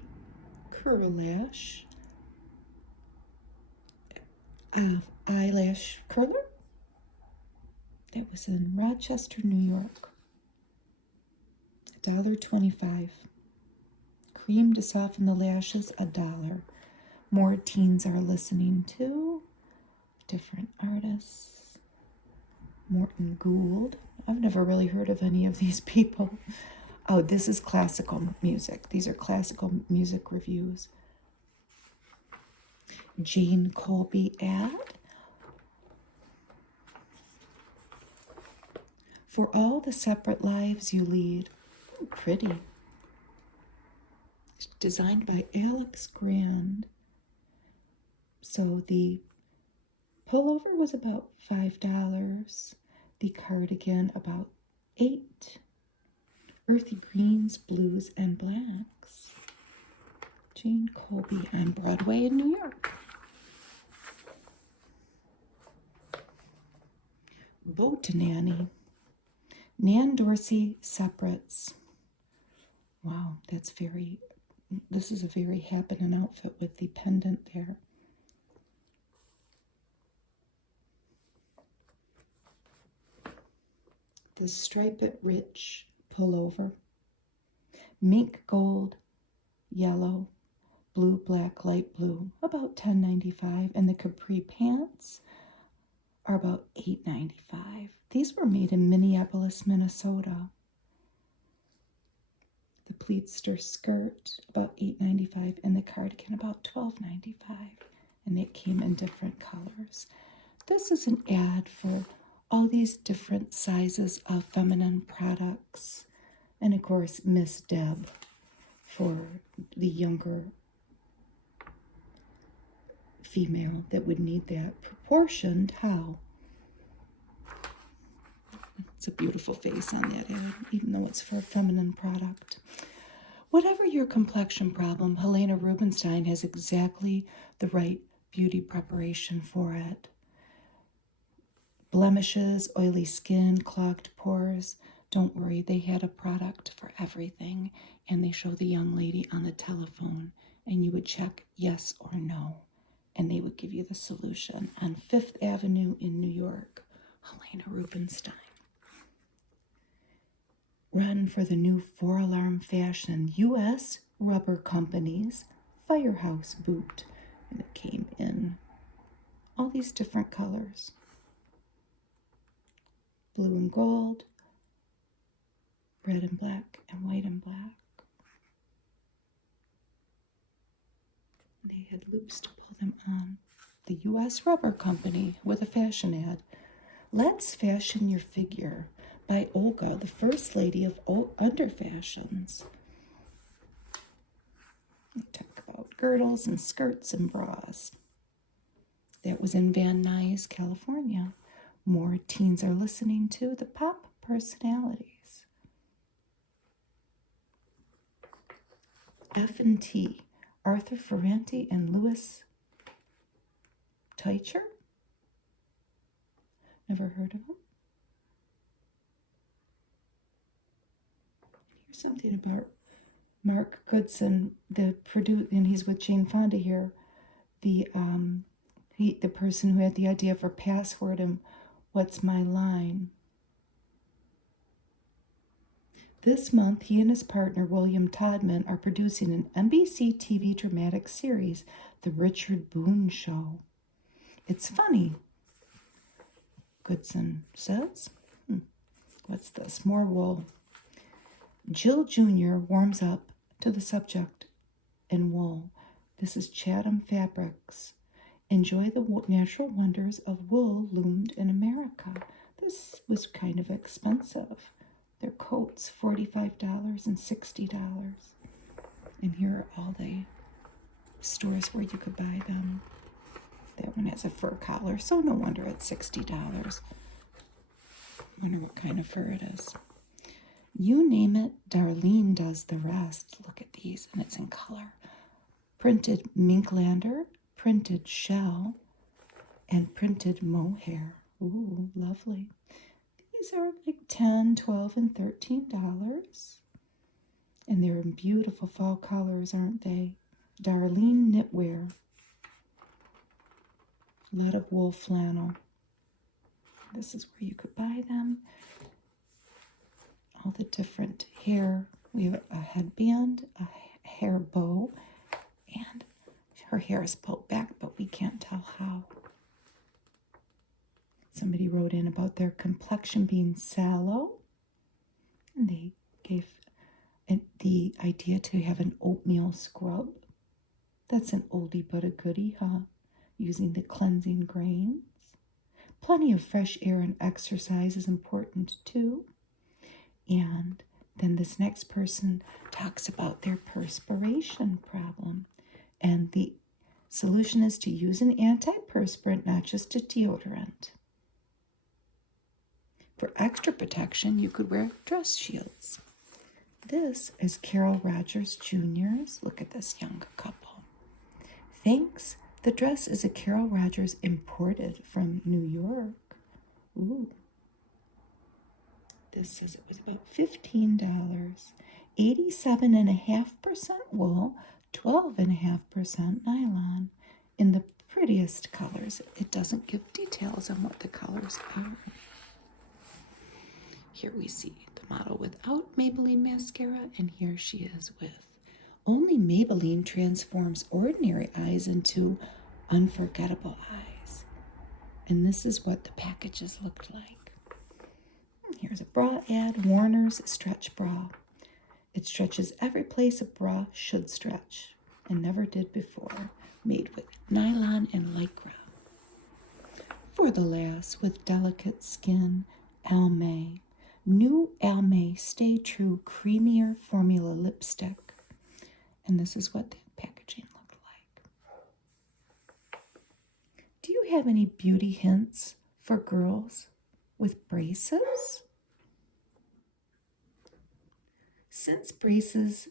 Eyelash curler. It was in Rochester, New York. $1.25. cream to soften the lashes, $1. More teens are listening to. Different artists. Morton Gould. I've never really heard of any of these people. Oh, this is classical music. These are classical music reviews. Jane Colby ad. For all the separate lives you lead. Ooh, pretty. It's designed by Alex Grand. So the pullover was about $5. The cardigan about $8. Earthy greens, blues, and blacks. Jane Colby on Broadway in New York. Botanani. Nan Dorsey separates. Wow, this is a very happening outfit with the pendant there. The Stripe It Rich pullover. Mink gold, yellow, blue, black, light blue, about $10.95. And the capri pants are about $8.95. These were made in Minneapolis, Minnesota. The pleatster skirt, about $8.95, and the cardigan about $12.95. And it came in different colors. This is an ad for all these different sizes of feminine products. And of course, Miss Deb for the younger female that would need that. Proportioned, how? It's a beautiful face on that ad, even though it's for a feminine product. Whatever your complexion problem, Helena Rubinstein has exactly the right beauty preparation for it. Blemishes, oily skin, clogged pores. Don't worry, they had a product for everything. And they show the young lady on the telephone, and you would check yes or no, and they would give you the solution. On 5th Avenue in New York, Helena Rubinstein. Run for the new 4-alarm fashion U.S. Rubber Company's Firehouse boot. And it came in all these different colors. Blue and gold, red and black, and white and black. They had loops to pull them on. The U.S. Rubber Company with a fashion ad. Let's Fashion Your Figure by Olga, the first lady of Under Fashions. We talk about girdles and skirts and bras. That was in Van Nuys, California. More teens are listening to the pop personalities. F&T, Arthur Ferranti and Louis Teicher. Never heard of him. Here's something about Mark Goodson, and he's with Jane Fonda here. The person who had the idea for Password and What's My Line. This month, he and his partner, William Todman, are producing an NBC TV dramatic series, The Richard Boone Show. It's funny, Goodson says. What's this? More wool. Jill Jr. warms up to the subject in wool. This is Chatham Fabrics. Enjoy the natural wonders of wool loomed in America. This was kind of expensive. Their coats, $45 and $60. And here are all the stores where you could buy them. That one has a fur collar, so no wonder it's $60. Wonder what kind of fur it is. You name it, Darlene does the rest. Look at these, and it's in color. Printed Minklander, printed shell, and printed mohair. Ooh, lovely. These are like $10, $12, and $13. And they're in beautiful fall colors, aren't they? Darlene Knitwear. A lot of wool flannel. This is where you could buy them. All the different hair. We have a headband, a hair bow, and her hair is pulled back, but we can't tell how. Somebody wrote in about their complexion being sallow, and they gave the idea to have an oatmeal scrub. That's an oldie but a goodie, huh? Using the cleansing grains. Plenty of fresh air and exercise is important too. And then this next person talks about their perspiration problem. And the solution is to use an antiperspirant, not just a deodorant. For extra protection, you could wear dress shields. This is Carol Rogers Jr.'s. Look at this young couple. Thanks. The dress is a Carol Rogers imported from New York. Ooh. This says it was about $15. 87.5% wool, 12.5% nylon. In the prettiest colors. It doesn't give details on what the colors are. Here we see the model without Maybelline mascara, and here she is with. Only Maybelline transforms ordinary eyes into unforgettable eyes. And this is what the packages looked like. Here's a bra ad, Warner's Stretch Bra. It stretches every place a bra should stretch and never did before. Made with nylon and lycra. For the lass with delicate skin, Almay. New Almay Stay True Creamier Formula Lipstick. And this is what the packaging looked like. Do you have any beauty hints for girls with braces? Since braces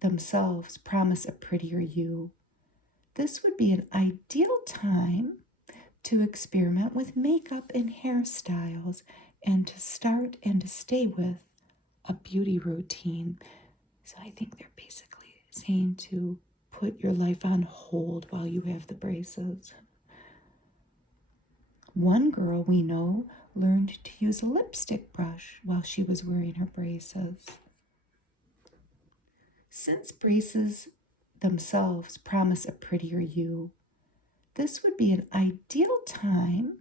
themselves promise a prettier you, this would be an ideal time to experiment with makeup and hairstyles and to start and to stay with a beauty routine. So I think they're basically saying to put your life on hold while you have the braces. One girl we know learned to use a lipstick brush while she was wearing her braces. Since braces themselves promise a prettier you, this would be an ideal time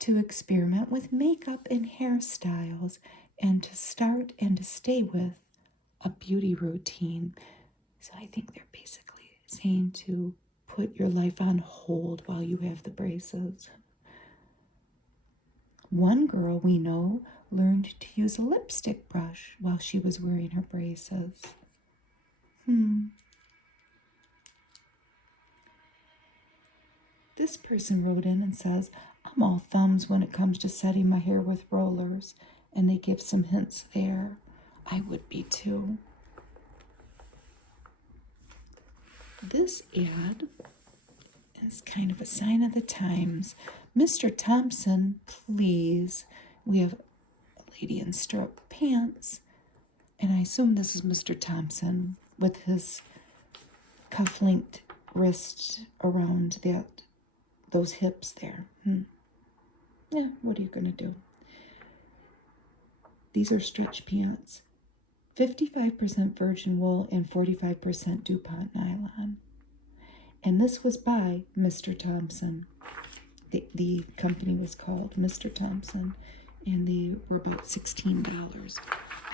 to experiment with makeup and hairstyles and to start and to stay with a beauty routine. So I think they're basically saying to put your life on hold while you have the braces. One girl we know learned to use a lipstick brush while she was wearing her braces. This person wrote in and says, I'm all thumbs when it comes to setting my hair with rollers, and they give some hints there. I would be too. This ad is kind of a sign of the times. Mr. Thompson, please. We have a lady in stirrup pants, and I assume this is Mr. Thompson with his cuff-linked wrist around those hips there. Yeah, what are you going to do? These are stretch pants. 55% virgin wool and 45% DuPont nylon. And this was by Mr. Thompson. The company was called Mr. Thompson, and they were about $16.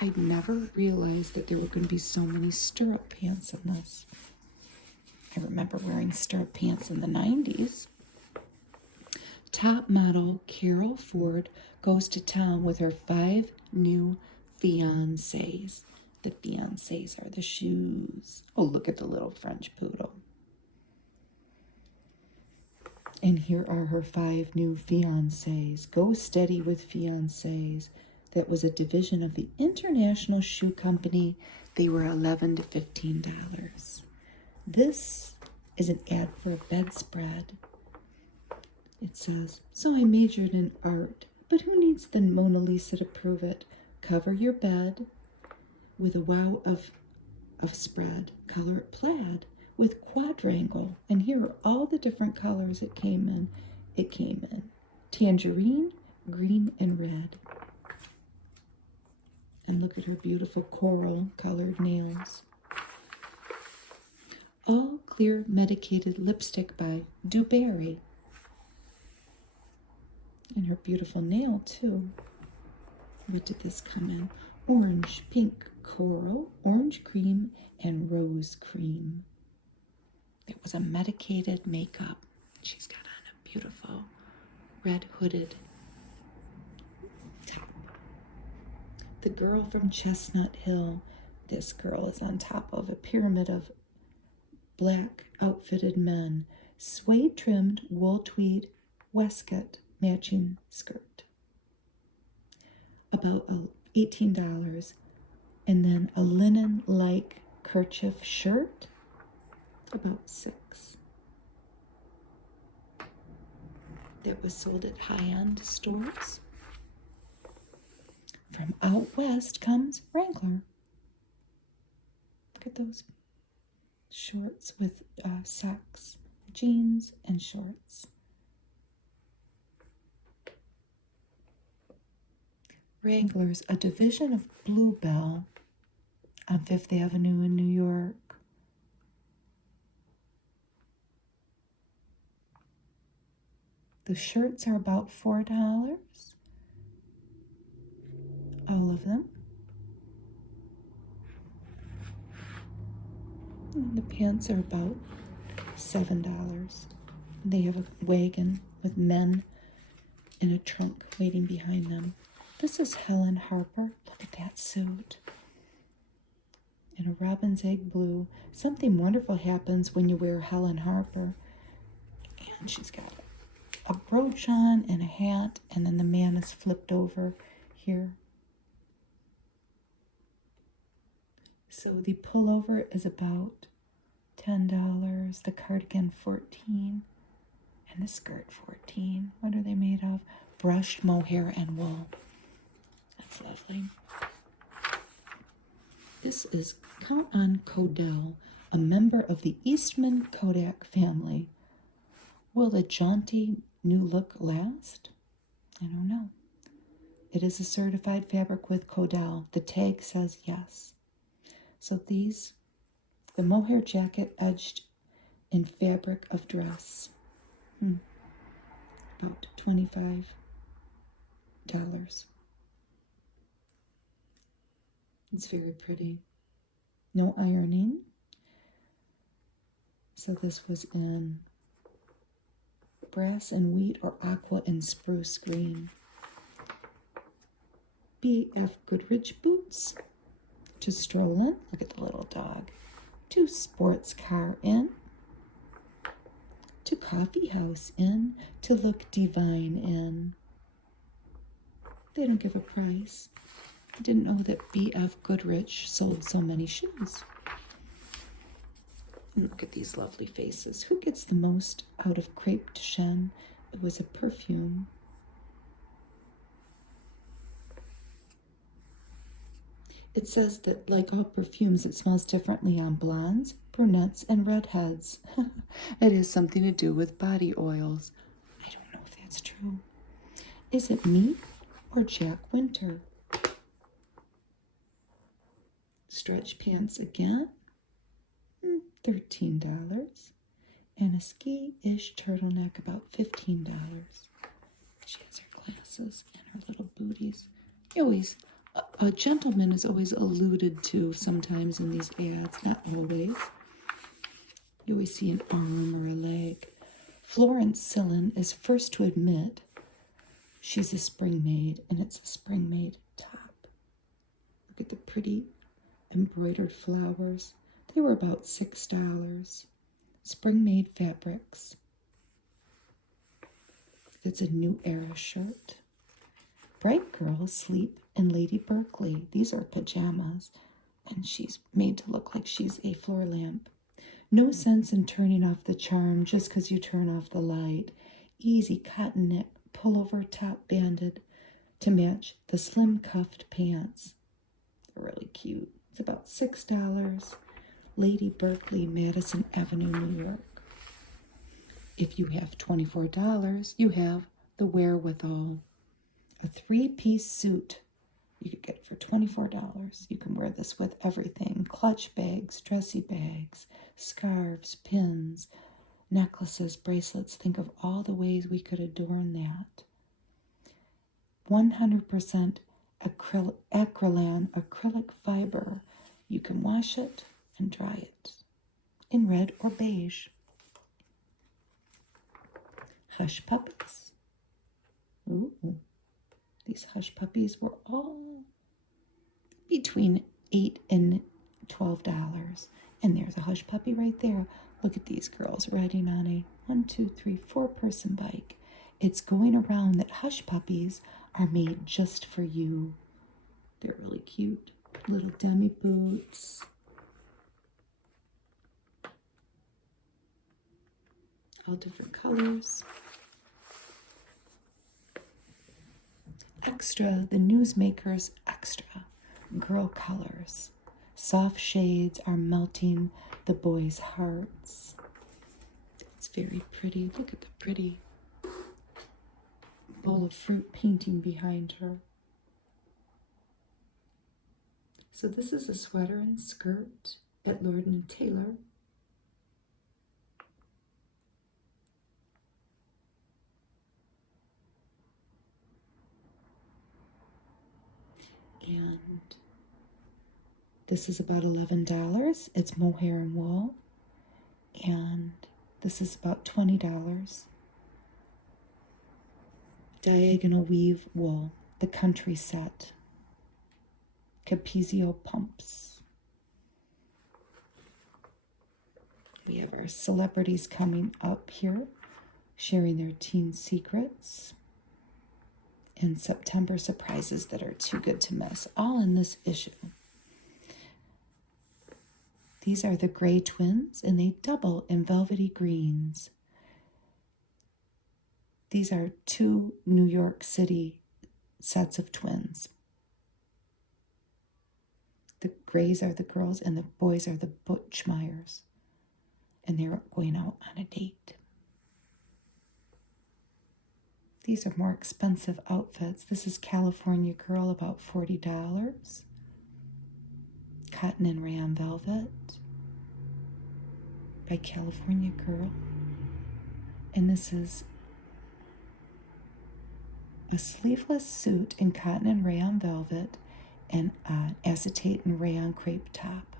I never realized that there were going to be so many stirrup pants in this. I remember wearing stirrup pants in the 90s. Top model Carol Ford goes to town with her 5 new fiancés. The fiancés are the shoes. Oh, look at the little French poodle. And here are her 5 new fiancés. Go Steady with Fiancés. That was a division of the International Shoe Company. They were $11 to $15. This is an ad for a bedspread. It says, so I majored in art, but who needs the Mona Lisa to prove it? Cover your bed with a wow of spread. Color it plaid with quadrangle. And here are all the different colors it came in. It came in tangerine, green, and red. And look at her beautiful coral colored nails. All Clear Medicated Lipstick by Dewberry. And her beautiful nail, too. What did this come in? Orange, pink, coral, orange cream, and rose cream. It was a medicated makeup. She's got on a beautiful red hooded top. The Girl from Chestnut Hill. This girl is on top of a pyramid of black outfitted men. Suede trimmed wool tweed waistcoat matching skirt. About $18. And then a linen-like kerchief shirt. About $6. That was sold at high-end stores. From out west comes Wrangler. Look at those shorts with socks, jeans, and shorts. Wrangler's a division of Bluebell on Fifth Avenue in New York. The shirts are about $4. All of them. And the pants are about $7. They have a wagon with men in a trunk waiting behind them. This is Helen Harper. Look at that suit. In a robin's egg blue. Something wonderful happens when you wear Helen Harper. And she's got a brooch on and a hat, and then the man is flipped over here. So the pullover is about $10, the cardigan $14, and the skirt $14. What are they made of? Brushed mohair and wool. That's lovely. This is Count on Codell, a member of the Eastman Kodak family. Will the jaunty new look last? I don't know. It is a certified fabric with Codell. The tag says yes. So these, the mohair jacket edged in fabric of dress. About $25. It's very pretty. No ironing. So this was in brass and wheat or aqua and spruce green. B.F. Goodrich boots to stroll in. Look at the little dog. To sports car in. To coffee house in. To look divine in. They don't give a price. I didn't know that B.F. Goodrich sold so many shoes. And look at these lovely faces. Who gets the most out of crepe de chine? It was a perfume. It says that, like all perfumes, it smells differently on blondes, brunettes, and redheads. It has something to do with body oils. I don't know if that's true. Is it me or Jack Winter? Stretch pants again. $13. And a ski-ish turtleneck, about $15. She has her glasses and her little booties. A gentleman is always alluded to sometimes in these ads, not always. You always see an arm or a leg. Florence Sillen is first to admit she's a spring maid, and it's a spring maid top. Look at the pretty embroidered flowers. They were about $6. Spring made fabrics. It's a new era shirt. Bright girls sleep in Lady Berkeley. These are pajamas, and she's made to look like she's a floor lamp. No sense in turning off the charm just because you turn off the light. Easy cotton knit pullover top banded to match the slim cuffed pants. They're really cute. It's about $6. Lady Berkeley, Madison Avenue, New York. If you have $24, you have the wherewithal. A 3-piece suit You could get it for $24. You can wear this with everything. Clutch bags, dressy bags, scarves, pins, necklaces, bracelets. Think of all the ways we could adorn that. 100% acrylic fiber. You can wash it and dry it in red or beige. Hush puppies. Ooh, these hush puppies were all between $8 and $12. And there's a hush puppy right there. Look at these girls riding on a 4-person bike. It's going around that hush puppies are made just for you. They're really cute. Little demi boots. All different colors. Extra, the Newsmakers Extra. Girl colors. Soft shades are melting the boys' hearts. It's very pretty. Look at the pretty bowl of fruit painting behind her. So this is a sweater and skirt at Lord & Taylor. And this is about $11. It's mohair and wool. And this is about $20. Diagonal weave wool, the country set. Capezio pumps. We have our celebrities coming up here, sharing their teen secrets. And September surprises that are too good to miss, all in this issue. These are the Gray Twins, and they double in velvety greens. These are 2 New York City sets of twins. The Grays are the girls, and the boys are the Butchmeyers. And they're going out on a date. These are more expensive outfits. This is California Girl, about $40. Cotton and rayon velvet by California Girl. And this is a sleeveless suit in cotton and rayon velvet and acetate and rayon crepe top,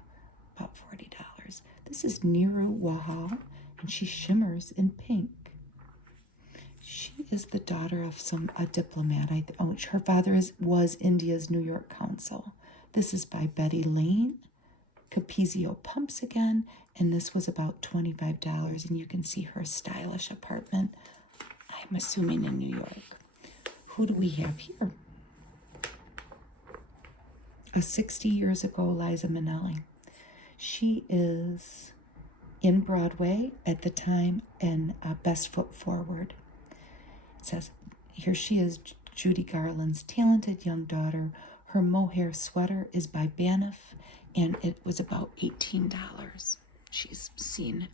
about $40. This is Niru Wahal, and she shimmers in pink. She is the daughter of a diplomat. Her father was India's New York consul. This is by Betty Lane. Capezio pumps again, and this was about $25, and you can see her stylish apartment, I'm assuming in New York. Who do we have here? 60 years ago, Liza Minelli. She is in Broadway at the time and Best Foot Forward. It says, here she is, Judy Garland's talented young daughter. Her mohair sweater is by Bancroft, and it was about $18. She's seen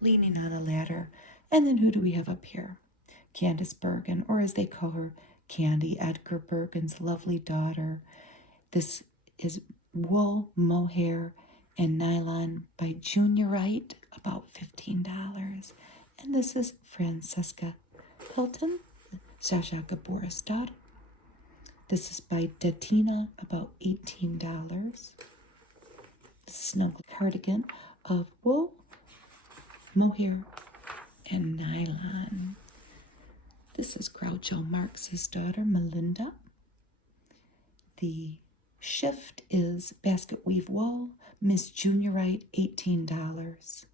leaning on a ladder. And then who do we have up here? Candice Bergen, or as they call her, Candy, Edgar Bergen's lovely daughter. This is wool, mohair, and nylon by Juniorite, about $15. And this is Francesca Hilton, Sasha Gabora's daughter. This is by Datina, about $18. The snuggle cardigan of wool, mohair, and nylon. This is Groucho Marx's daughter, Melinda. The shift is basket weave wool, Miss Juniorite, $18.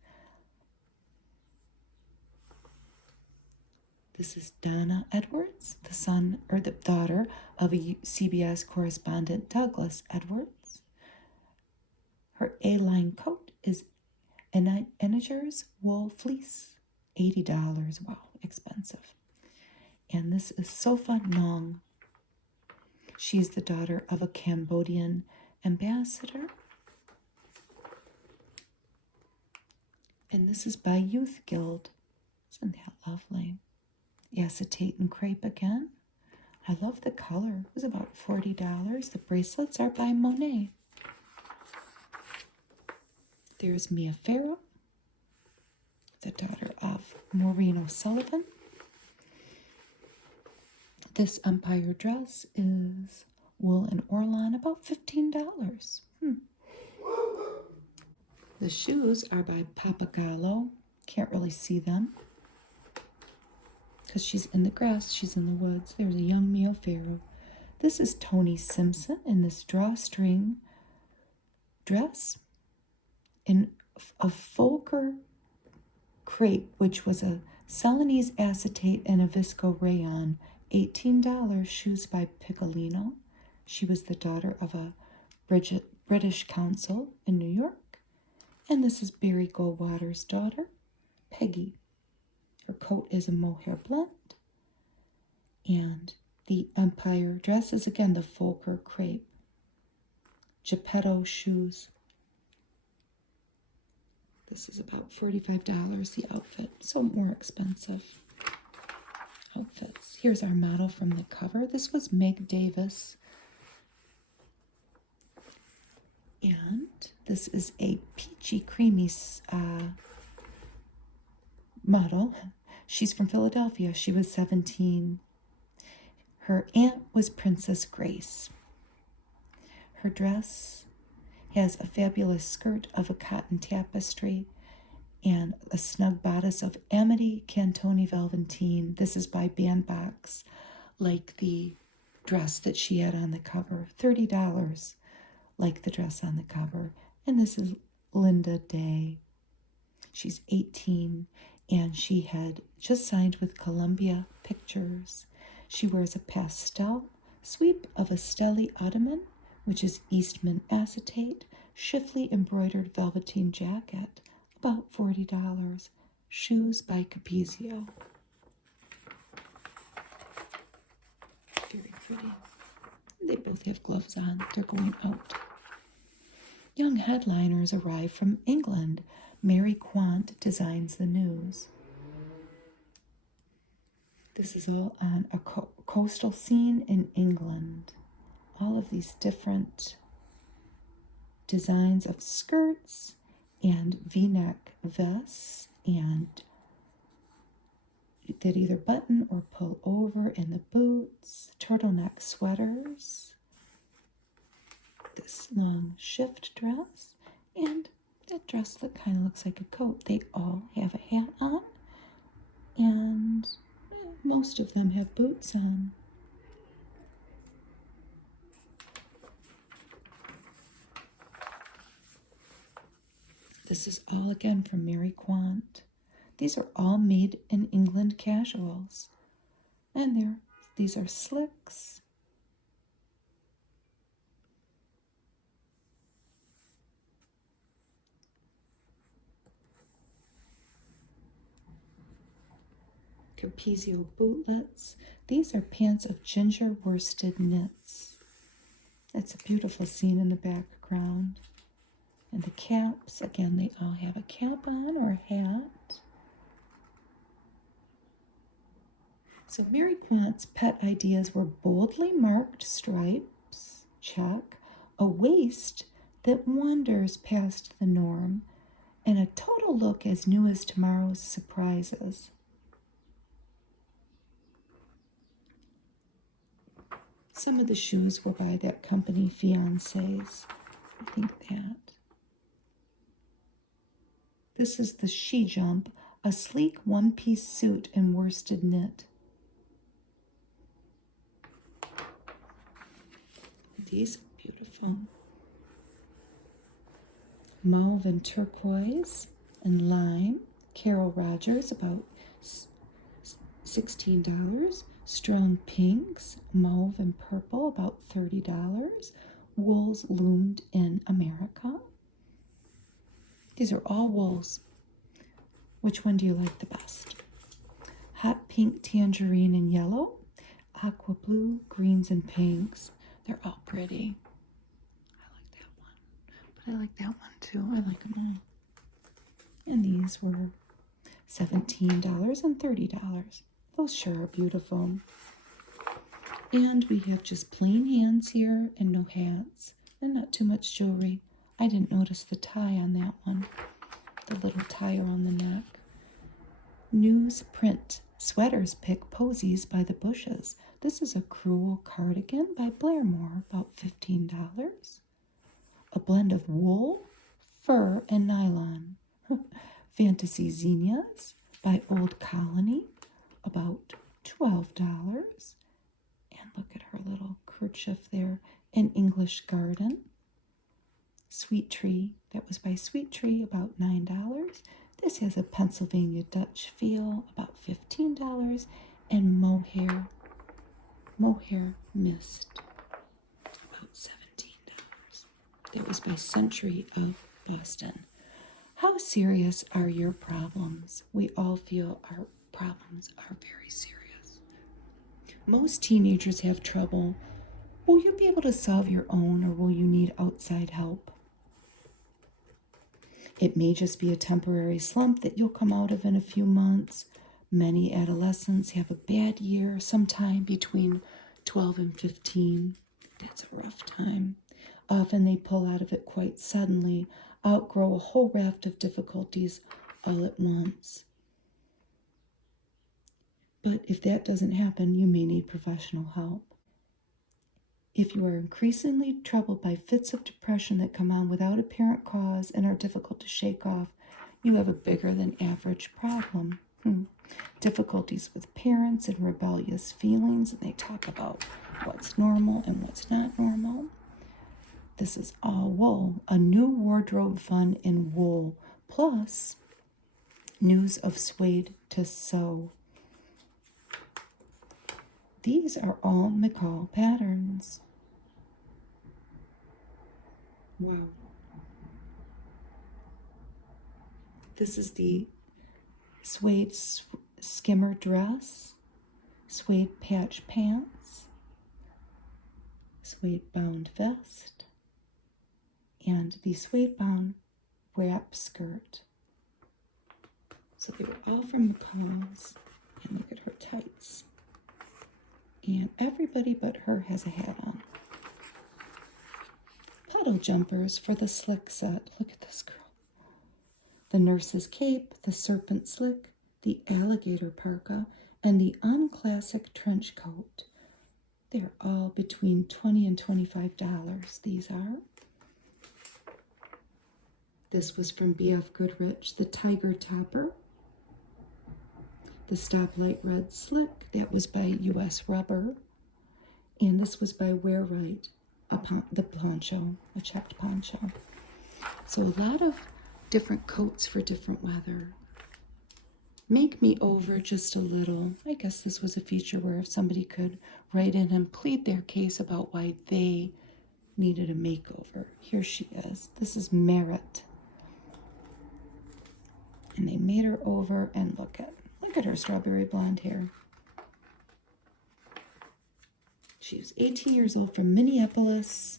This is Donna Edwards, the son or the daughter of a CBS correspondent, Douglas Edwards. Her A-line coat is Eniger's wool fleece, $80. Wow, expensive. And this is Sofa Nong. She is the daughter of a Cambodian ambassador. And this is by Youth Guild. Isn't that lovely? Acetate and crepe again. I love the color. It was about $40. The bracelets are by Monet. There's Mia Farrow, the daughter of Maureen O'Sullivan. This Empire dress is wool and orlan, about $15. The shoes are by Papagallo. Can't really see them because she's in the grass, she's in the woods. There's a young Mia Farrow. This is Tony Simpson in this drawstring dress in a Folker crepe, which was a Celanese acetate and a visco rayon. $18. Shoes by Piccolino. She was the daughter of a British consul in New York. And this is Barry Goldwater's daughter, Peggy. Her coat is a mohair blend. And the Empire dress is again the Folker crepe. Geppetto shoes. This is about $45, the outfit. So more expensive outfits. Here's our model from the cover. This was Meg Davis. And this is a peachy, creamy model. She's from Philadelphia. She was 17. Her aunt was Princess Grace. Her dress has a fabulous skirt of a cotton tapestry and a snug bodice of Amity Cantoni velveteen. This is by Bandbox, like the dress that she had on the cover. $30, like the dress on the cover. And this is Linda Day. She's 18, and she had just signed with Columbia Pictures. She wears a pastel sweep of a Steli ottoman, which is Eastman acetate, chiffly embroidered velveteen jacket, about $40. Shoes by Capezio. Very pretty. They both have gloves on. They're going out. Young headliners arrive from England. Mary Quant designs the news. This is all on a coastal scene in England. All of these different designs of skirts and V-neck vests and that either button or pull over, in the boots, turtleneck sweaters, this long shift dress, and that dress that kind of looks like a coat. They all have a hat on, and most of them have boots on. This is all again from Mary Quant. These are all made in England casuals. And these are slicks. Capezio bootlets. These are pants of ginger worsted knits. That's a beautiful scene in the background. And the caps, again, they all have a cap on or a hat. So Mary Quant's pet ideas were boldly marked stripes, check, a waist that wanders past the norm, and a total look as new as tomorrow's surprises. Some of the shoes were by that company, Fiancés. I think that. This is the She Jump, a sleek one-piece suit in worsted knit. These are beautiful. Mauve and turquoise and lime. Carol Rogers, about $16. Strong pinks, mauve and purple, about $30. Wools loomed in America. These are all wools. Which one do you like the best? Hot pink, tangerine, and yellow. Aqua blue, greens, and pinks. They're all pretty. I like that one. But I like that one too. I like them all. And these were $17 and $30. Those sure are beautiful. And we have just plain hands here and no hats and not too much jewelry. I didn't notice the tie on that one, the little tie around the neck. Newsprint sweaters pick posies by the bushes. This is a crewel cardigan by Blairmore, about $15. A blend of wool, fur, and nylon. Fantasy zinnias by Old Colony, about $12. And look at her little kerchief there. An English Garden. Sweet Tree, that was by Sweet Tree, about $9. This has a Pennsylvania Dutch feel, about $15. And Mohair Mist, about $17. That was by Century of Boston. How serious are your problems? We all feel our problems are very serious. Most teenagers have trouble. Will you be able to solve your own, or will you need outside help? It may just be a temporary slump that you'll come out of in a few months. Many adolescents have a bad year sometime between 12 and 15. That's a rough time. Often they pull out of it quite suddenly, outgrow a whole raft of difficulties all at once. But if that doesn't happen, you may need professional help. If you are increasingly troubled by fits of depression that come on without apparent cause and are difficult to shake off, you have a bigger than average problem. Difficulties with parents and rebellious feelings, and they talk about what's normal and what's not normal. This is all wool, a new wardrobe fun in wool, plus news of suede to sew. These are all McCall patterns. Wow. This is the suede skimmer dress, suede patch pants, suede bound vest, and the suede bound wrap skirt. So they were all from McCall's. And look at her tights. And everybody but her has a hat on. Puddle jumpers for the slick set. Look at this girl. The nurse's cape, the serpent slick, the alligator parka, and the unclassic trench coat. They're all between $20 and $25, these are. This was from B.F. Goodrich, the Tiger Topper. The Stoplight Red Slick, that was by U.S. Rubber. And this was by Wear Right, the poncho, a checked poncho. So a lot of different coats for different weather. Make me over just a little. I guess this was a feature where if somebody could write in and plead their case about why they needed a makeover. Here she is. This is Merritt. And they made her over, and look at her strawberry blonde hair. She was 18 years old, from Minneapolis,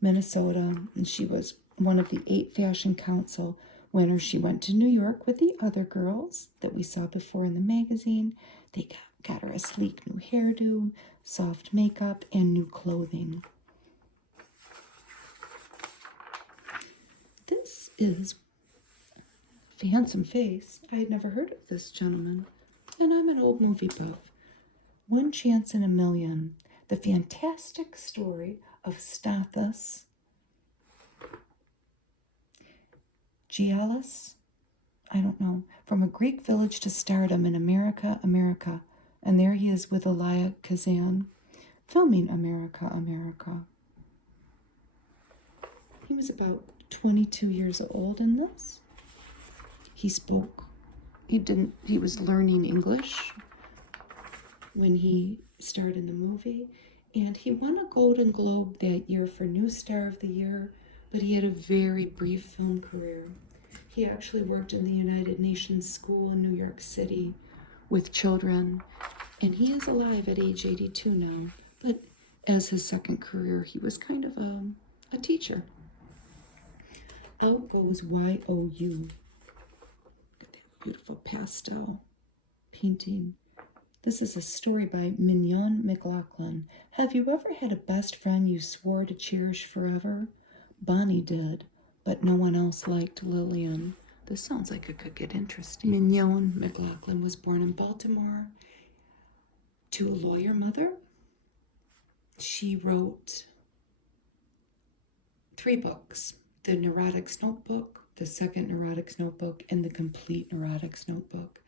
Minnesota, and she was one of the 8 Fashion Council winners. She went to New York with the other girls that we saw before in the magazine. They got her a sleek new hairdo, soft makeup, and new clothing. This is a handsome face. I had never heard of this gentleman, and I'm an old movie buff. One Chance in a Million, the fantastic story of Stathis Gialis, I don't know, from a Greek village to stardom in America, and there he is with Elia Kazan, filming America. He was about 22 years old in this. He was learning English when he starred in the movie, and he won a Golden Globe that year for New Star of the Year, but he had a very brief film career. He actually worked in the United Nations School in New York City with children, and he is alive at age 82 now, but as his second career, he was kind of a teacher. Out goes Y-O-U. Beautiful pastel painting. This is a story by Mignon McLaughlin. Have you ever had a best friend you swore to cherish forever? Bonnie did, but no one else liked Lillian. This sounds like it could get interesting. Mignon McLaughlin was born in Baltimore to a lawyer mother. She wrote 3 books: The Neurotics Notebook, The Second Neurotics Notebook, and The Complete Neurotics Notebook.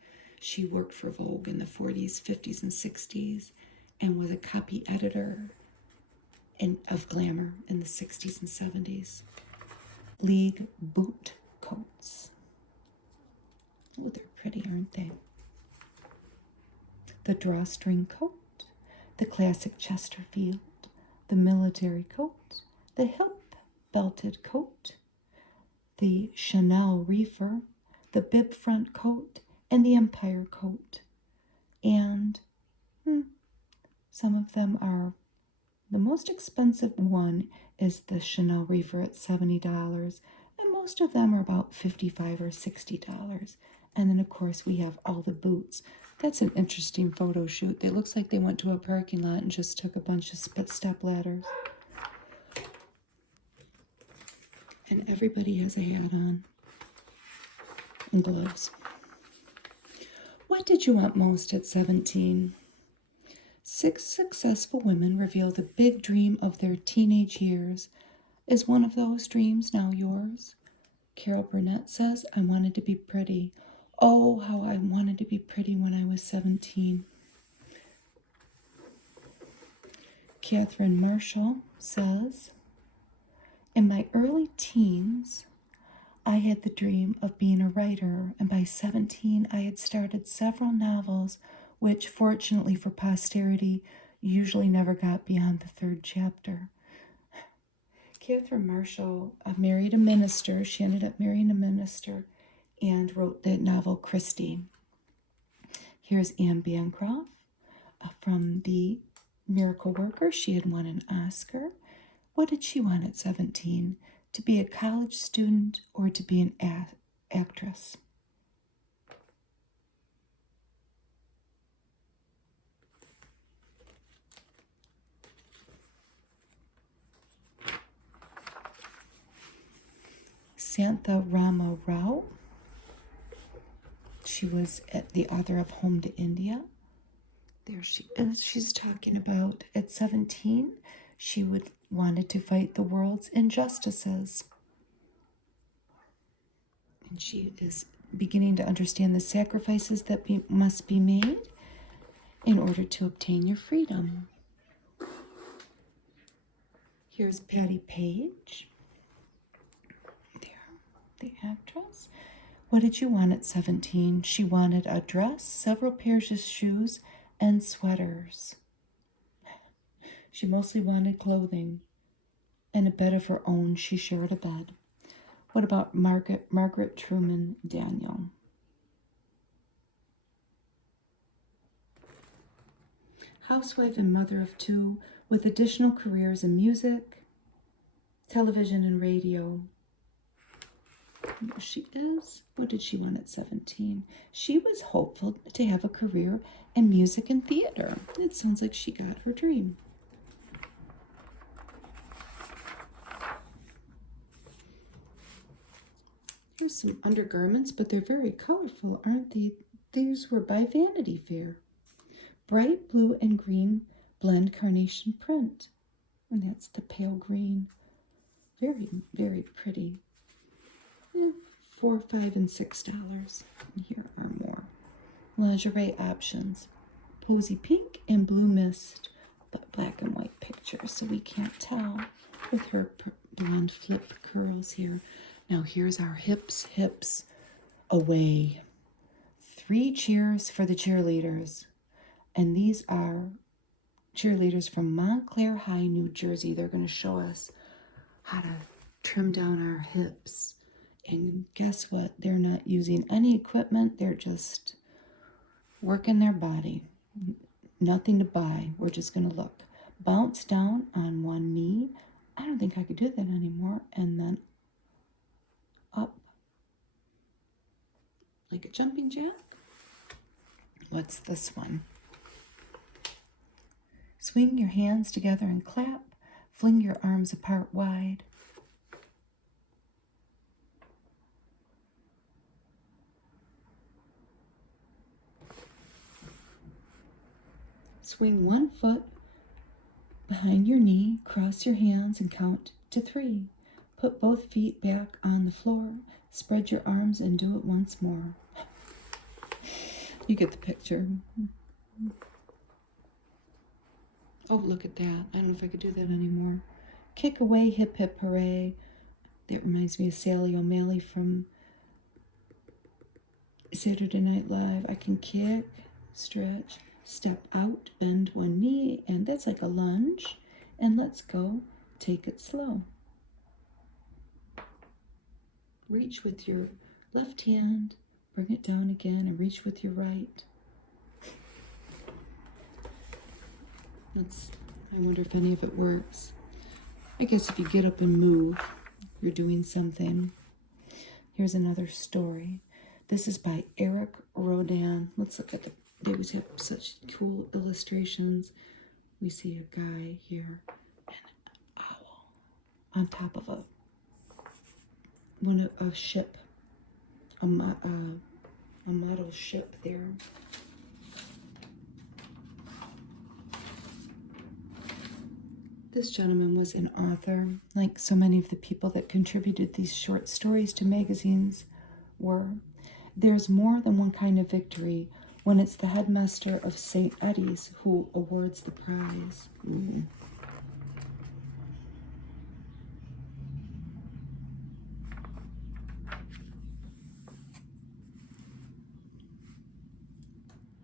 She worked for Vogue in the 40s, 50s, and 60s, and was a copy editor of Glamour in the 60s and 70s. League boot coats. Oh, they're pretty, aren't they? The drawstring coat, the classic Chesterfield, the military coat, the hip-belted coat, the Chanel reefer, the bib front coat, and the Empire coat. And some of them are, the most expensive one is the Chanel reefer at $70, and most of them are about $55 or $60. And then, of course, we have all the boots. That's an interesting photo shoot. It looks like they went to a parking lot and just took a bunch of step ladders. And everybody has a hat on and gloves. What did you want most at 17? 6 successful women reveal the big dream of their teenage years. Is one of those dreams now yours? Carol Burnett says, I wanted to be pretty. Oh, how I wanted to be pretty when I was 17. Catherine Marshall says, in my early teens, I had the dream of being a writer, and by 17, I had started several novels, which, fortunately for posterity, usually never got beyond the 3rd chapter. Catherine Marshall married a minister. She ended up marrying a minister and wrote the novel Christie. Here's Anne Bancroft from The Miracle Worker. She had won an Oscar. What did she want at 17? To be a college student or to be an actress? Santha Rama Rao. She was the author of Home to India. There she is. She's talking about at 17, she wanted to fight the world's injustices. And she is beginning to understand the sacrifices that must be made in order to obtain your freedom. Here's Patty Page. There, the actress. What did you want at 17? She wanted a dress, several pairs of shoes, and sweaters. She mostly wanted clothing and a bed of her own. She shared a bed. What about Margaret Truman Daniel? Housewife and mother of 2 with additional careers in music, television, and radio. There she is. What did she want at 17? She was hopeful to have a career in music and theater. It sounds like she got her dream. Here's some undergarments, but they're very colorful, aren't they? These were by Vanity Fair. Bright blue and green blend carnation print. And that's the pale green. Very, very pretty. $4, $5, and $6. And here are more lingerie options: posy pink and blue mist, but black and white pictures, so we can't tell with her blonde flip curls here. Now here's our hips away. 3 cheers for the cheerleaders, and these are cheerleaders from Montclair High, New Jersey. They're going to show us how to trim down our hips. And guess what? They're not using any equipment. They're just working their body. Nothing to buy. We're just going to look. Bounce down on one knee. I don't think I could do that anymore. And then up like a jumping jack. What's this one? Swing your hands together and clap. Fling your arms apart wide. Swing one foot behind your knee, cross your hands and count to 3. Put both feet back on the floor. Spread your arms and do it once more. You get the picture. Oh, look at that. I don't know if I could do that anymore. Kick away, hip, hip, hooray. That reminds me of Sally O'Malley from Saturday Night Live. I can kick, stretch, step out, bend one knee, and that's like a lunge. And let's go. Take it slow. Reach with your left hand, bring it down again, and reach with your right. I wonder if any of it works. I guess if you get up and move, you're doing something. Here's another story. This is by Eric Rodin. Let's look at they always have such cool illustrations. We see a guy here and an owl on top of a ship, a model ship there. This gentleman was an author, like so many of the people that contributed these short stories to magazines were. There's more than one kind of victory when it's the headmaster of St. Eddie's who awards the prize. Ooh.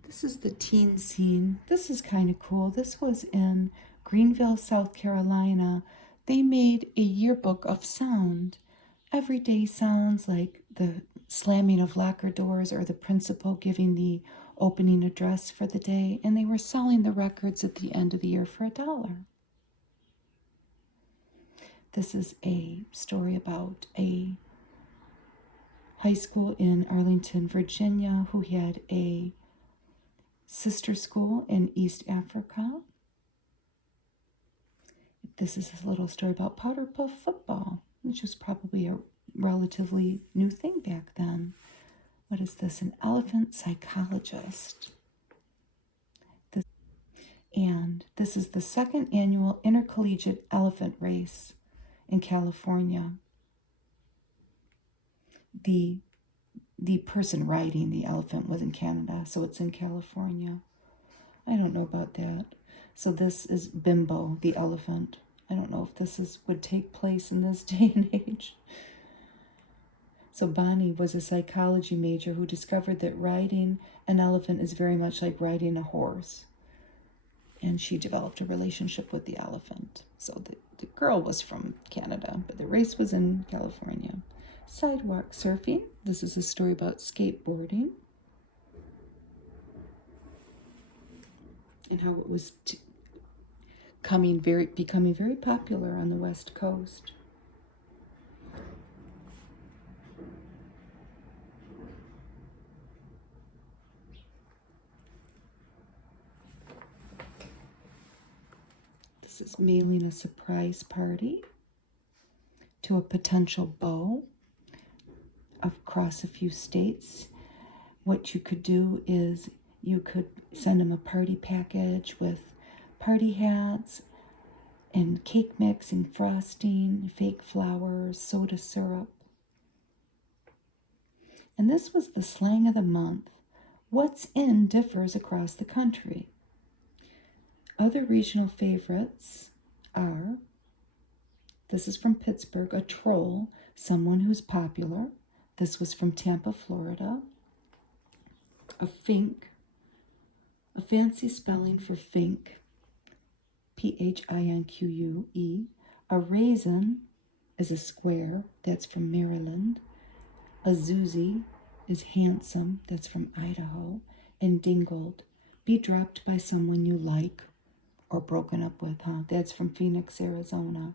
This is the teen scene. This is kind of cool. This was in Greenville, South Carolina. They made a yearbook of sound. Everyday sounds like the slamming of locker doors or the principal giving the opening address for the day, and they were selling the records at the end of the year for $1. This is a story about a high school in Arlington, Virginia, who had a sister school in East Africa. This is a little story about powder puff football, which was probably a relatively new thing back then. What is this? An elephant psychologist. And this is the second annual intercollegiate elephant race in California. The person riding the elephant was in Canada, so it's in California. I don't know about that. So this is Bimbo, the elephant. I don't know if this would take place in this day and age. So Bonnie was a psychology major who discovered that riding an elephant is very much like riding a horse. And she developed a relationship with the elephant. So the girl was from Canada, but the race was in California. Sidewalk surfing. This is a story about skateboarding and how it was becoming very popular on the West Coast. This is mailing a surprise party to a potential beau across a few states. What you could do is you could send him a party package with party hats and cake mix and frosting, fake flowers, soda syrup. And this was the slang of the month. What's in differs across the country. Other regional favorites are, this is from Pittsburgh, a troll, someone who's popular. This was from Tampa, Florida. A fink, a fancy spelling for fink, P-H-I-N-Q-U-E. A raisin is a square, that's from Maryland. A Zuzi is handsome, that's from Idaho. And dingled, be dropped by someone you like or broken up with, that's from Phoenix, Arizona.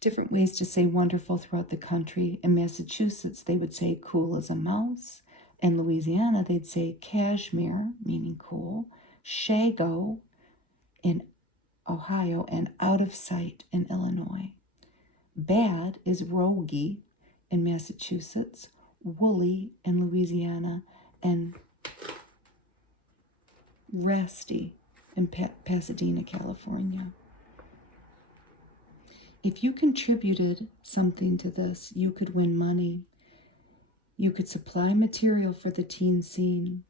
Different ways to say wonderful throughout the country. In Massachusetts, they would say cool as a mouse. In Louisiana, they'd say cashmere, meaning cool, shago in Ohio, and out of sight in Illinois. Bad is rogy in Massachusetts, woolly in Louisiana, and rasty in Pasadena, California. If you contributed something to this, you could win money. You could supply material for the teen scene,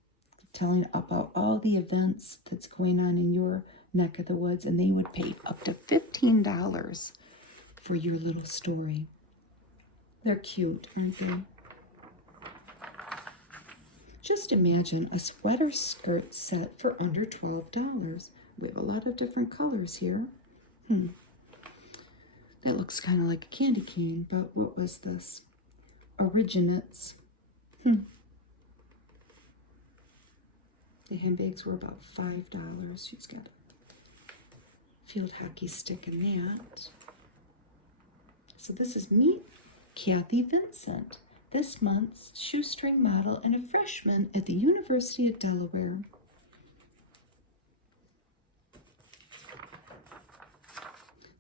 telling about all the events that's going on in your neck of the woods, and they would pay up to $15 for your little story. They're cute, aren't they? Just imagine a sweater skirt set for under $12. We have a lot of different colors here. That looks kind of like a candy cane, but what was this? Originates. The handbags were about $5. She's got a field hockey stick in that. So this is Meet Kathy Vincent, this month's shoestring model and a freshman at the University of Delaware.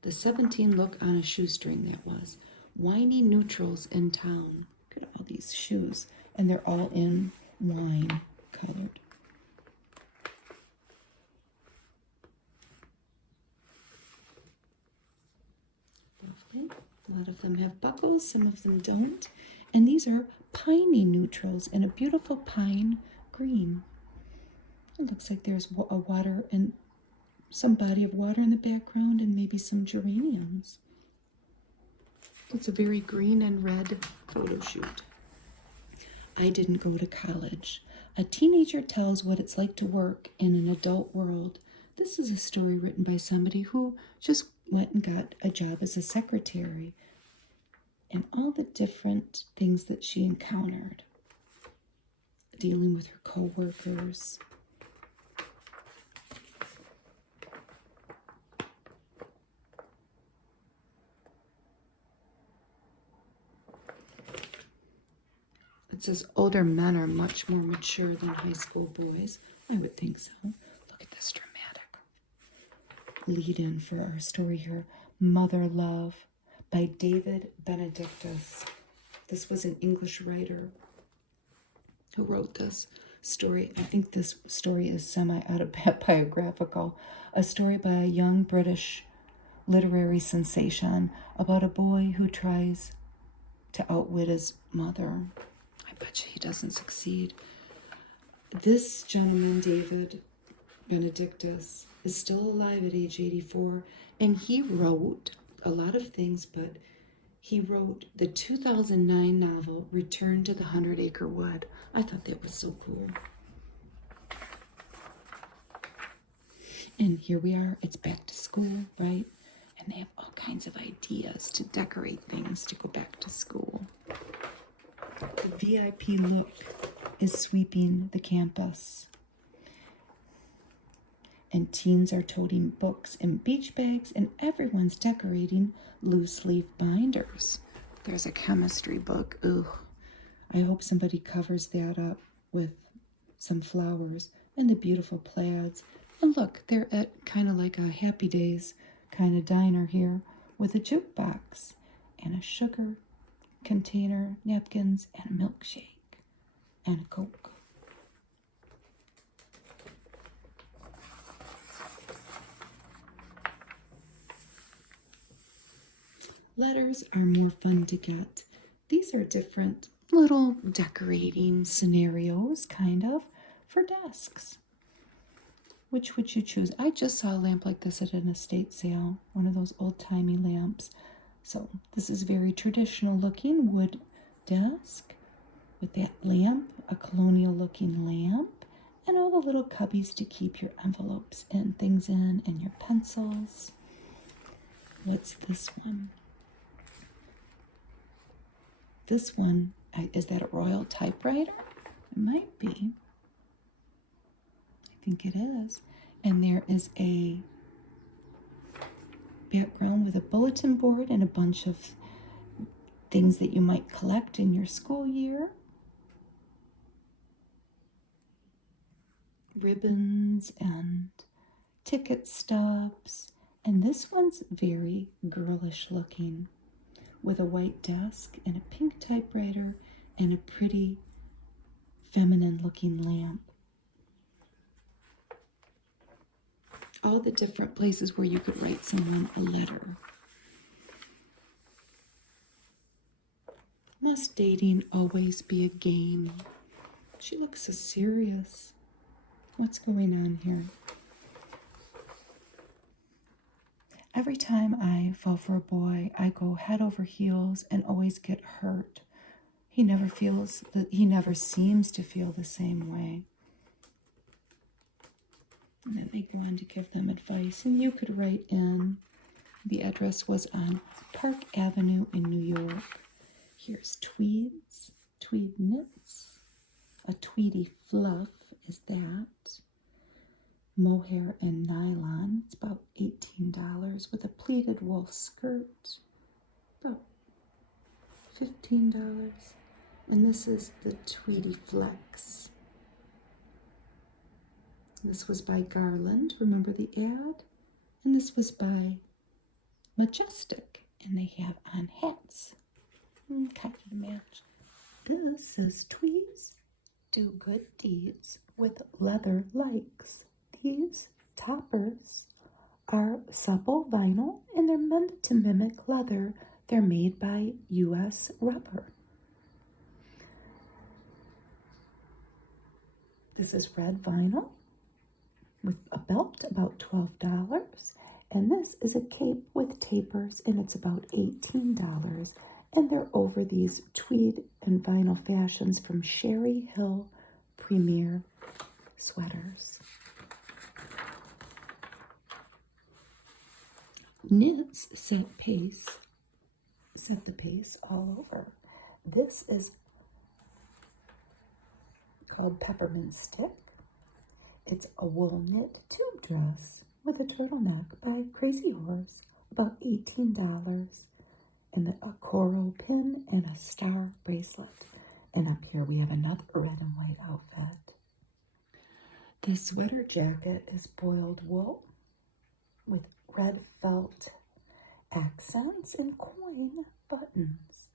The 17 look on a shoestring, that was. Whiny neutrals in town. Look at all these shoes. And they're all in wine colored. Lovely. A lot of them have buckles, some of them don't. And these are piney neutrals in a beautiful pine green. It looks like there's a water and some body of water in the background and maybe some geraniums. It's a very green and red photo shoot. I didn't go to college. A teenager tells what it's like to work in an adult world. This is a story written by somebody who just went and got a job as a secretary and all the different things that she encountered, dealing with her coworkers. It says older men are much more mature than high school boys. I would think so. Look at this dramatic lead-in for our story here. Mother Love by David Benedictus. This was an English writer who wrote this story. I think this story is semi-autobiographical. A story by a young British literary sensation about a boy who tries to outwit his mother. I bet you he doesn't succeed. This gentleman, David Benedictus, is still alive at age 84, and he wrote a lot of things, but he wrote the 2009 novel, Return to the 100-Acre Wood. I thought that was so cool. And here we are. It's back to school, right? And they have all kinds of ideas to decorate things to go back to school. The VIP look is sweeping the campus. And teens are toting books and beach bags, and everyone's decorating loose leaf binders. There's a chemistry book. Ooh, I hope somebody covers that up with some flowers and the beautiful plaids. And look, they're at kind of like a Happy Days kind of diner here with a jukebox and a sugar container, napkins, and a milkshake and a Coke. Letters are more fun to get. These are different little decorating scenarios, kind of, for desks. Which would you choose? I just saw a lamp like this at an estate sale, one of those old-timey lamps. So this is very traditional looking wood desk with that lamp, a colonial looking lamp, and all the little cubbies to keep your envelopes and things in and your pencils. What's this one? This one, is that a Royal typewriter? It might be. I think it is. And there is a background with a bulletin board and a bunch of things that you might collect in your school year. ribbons and ticket stubs. And this one's very girlish looking, with a white desk and a pink typewriter and a pretty feminine looking lamp. All the different places where you could write someone a letter. Must dating always be a game? She looks so serious. What's going on here? Every time I fall for a boy, I go head over heels and always get hurt. He never seems to feel the same way. And then they go on to give them advice. And you could write in, the address was on Park Avenue in New York. Here's tweeds, tweed knits, a tweedy fluff is that. Mohair and nylon, it's about $18 with a pleated wool skirt, about $15. And this is the Tweedy Flex. This was by Garland, remember the ad? And this was by Majestic, and they have on hats. Kind of match. This is Tweeds Do Good Deeds with Leather Likes. These toppers are supple vinyl, and they're meant to mimic leather. They're made by U.S. rubber. This is red vinyl with a belt, about $12. And this is a cape with tapers, and it's about $18. And they're over these tweed and vinyl fashions from Sherry Hill Premier Sweaters. Knits set the pace all over. This is called Peppermint Stick. It's a wool knit tube dress with a turtleneck by Crazy Horse, about $18. And a coral pin and a star bracelet. And up here we have another red and white outfit. The sweater jacket is boiled wool with red felt accents and coin buttons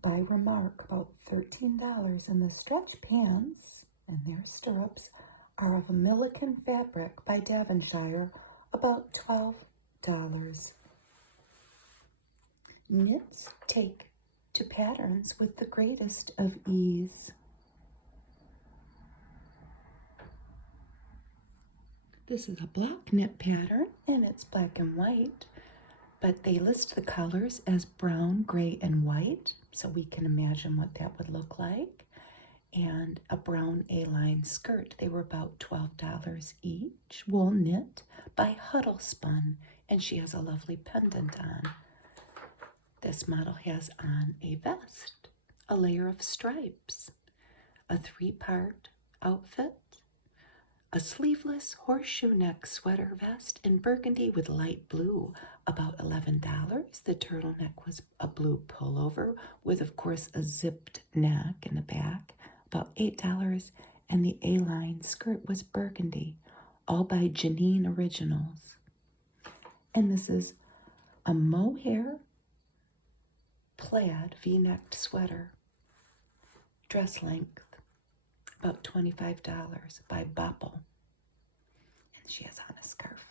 by Remark, about $13. And the stretch pants and their stirrups are of a Milliken fabric by Devonshire, about $12. Knits take to patterns with the greatest of ease. This is a block knit pattern, and it's black and white, but they list the colors as brown, gray, and white, so we can imagine what that would look like. And a brown A-line skirt. They were about $12 each. Wool knit by Huddlespun, and she has a lovely pendant on. This model has on a vest, a layer of stripes, a 3-part outfit, a sleeveless horseshoe neck sweater vest in burgundy with light blue, about $11. The turtleneck was a blue pullover with, of course, a zipped neck in the back, about $8. And the A-line skirt was burgundy, all by Janine Originals. And this is a mohair plaid V-necked sweater, dress length, about $25 by Bopple. And she has on a scarf.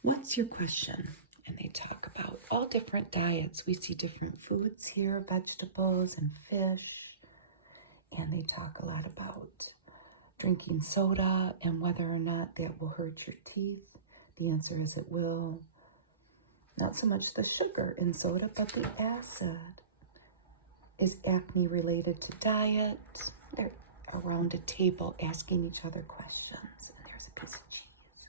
What's your question? And they talk about all different diets. We see different foods here, vegetables and fish. And they talk a lot about drinking soda and whether or not that will hurt your teeth. The answer is it will. Not so much the sugar in soda, but the acid. Is acne related to diet? They're around a table asking each other questions. And there's a piece of cheese.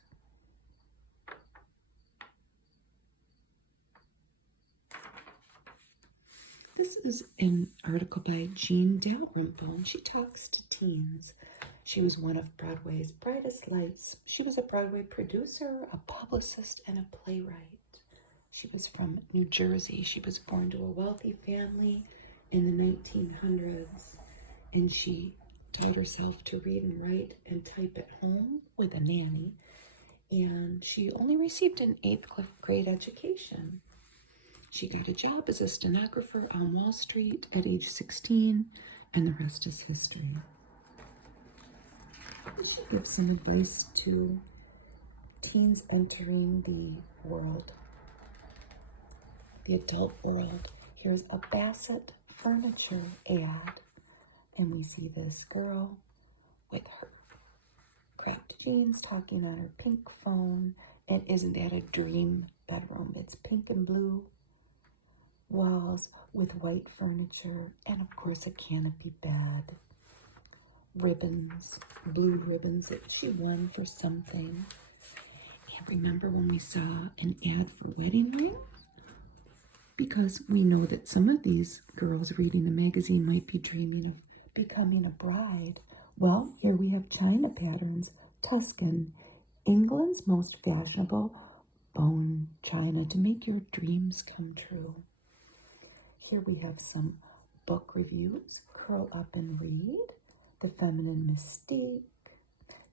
This is an article by Jean Dalrymple, and she talks to teens. She was one of Broadway's brightest lights. She was a Broadway producer, a publicist, and a playwright. She was from New Jersey. She was born to a wealthy family in the 1900s, and she taught herself to read and write and type at home with a nanny, and she only received an 8th grade education. She got a job as a stenographer on Wall Street at age 16, and the rest is history. She gives some advice to teens entering the world, the adult world. Here's a Bassett furniture ad, and we see this girl with her cropped jeans talking on her pink phone, and isn't that a dream bedroom? It's pink and blue walls with white furniture, and of course a canopy bed, ribbons, blue ribbons that she won for something. And remember when we saw an ad for wedding rings? Because we know that some of these girls reading the magazine might be dreaming of becoming a bride. Well, here we have China patterns, Tuscan, England's most fashionable bone china to make your dreams come true. Here we have some book reviews, Curl Up and Read, The Feminine Mystique,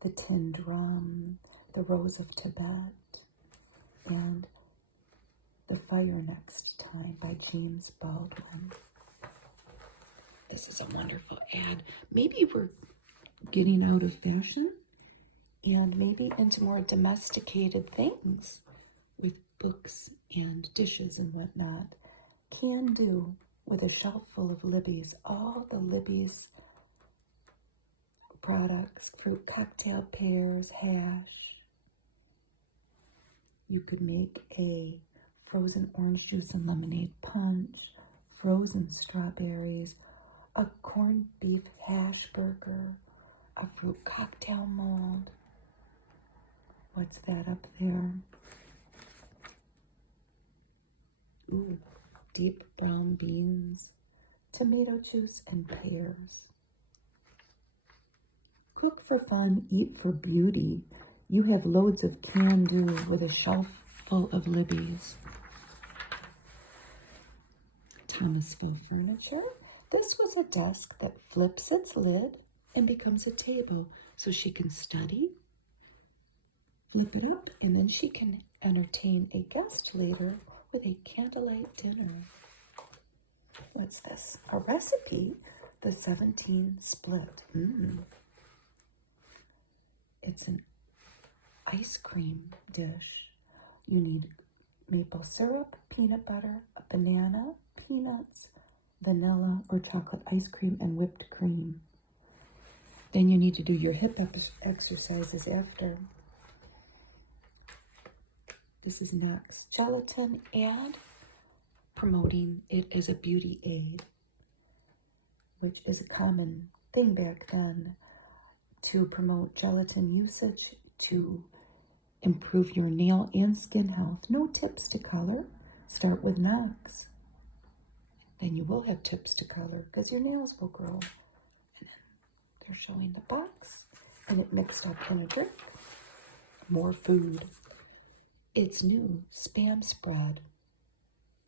The Tin Drum, The Rose of Tibet, and The Fire Next Time by James Baldwin. This is a wonderful ad. Maybe we're getting out of fashion and maybe into more domesticated things with books and dishes and whatnot. Can do with a shelf full of Libby's, all the Libby's products, fruit cocktail pears, hash. You could make a frozen orange juice and lemonade punch, frozen strawberries, a corned beef hash burger, a fruit cocktail mold. What's that up there? Ooh, deep brown beans, tomato juice, and pears. Cook for fun, eat for beauty. You have loads of can-do with a shelf full of Libby's. Thomasville Furniture. This was a desk that flips its lid and becomes a table so she can study, flip it up, and then she can entertain a guest later with a candlelight dinner. What's this? A recipe, the 17 split. It's an ice cream dish. You need maple syrup, peanut butter, a banana, peanuts, vanilla or chocolate ice cream, and whipped cream. Then you need to do your hip exercises after. This is Max Gelatin ad promoting it as a beauty aid, which is a common thing back then to promote gelatin usage to improve your nail and skin health. No tips to color. Start with Knox. Then you will have tips to color because your nails will grow. And then they're showing the box and it mixed up in a drink. More food. It's new, Spam spread.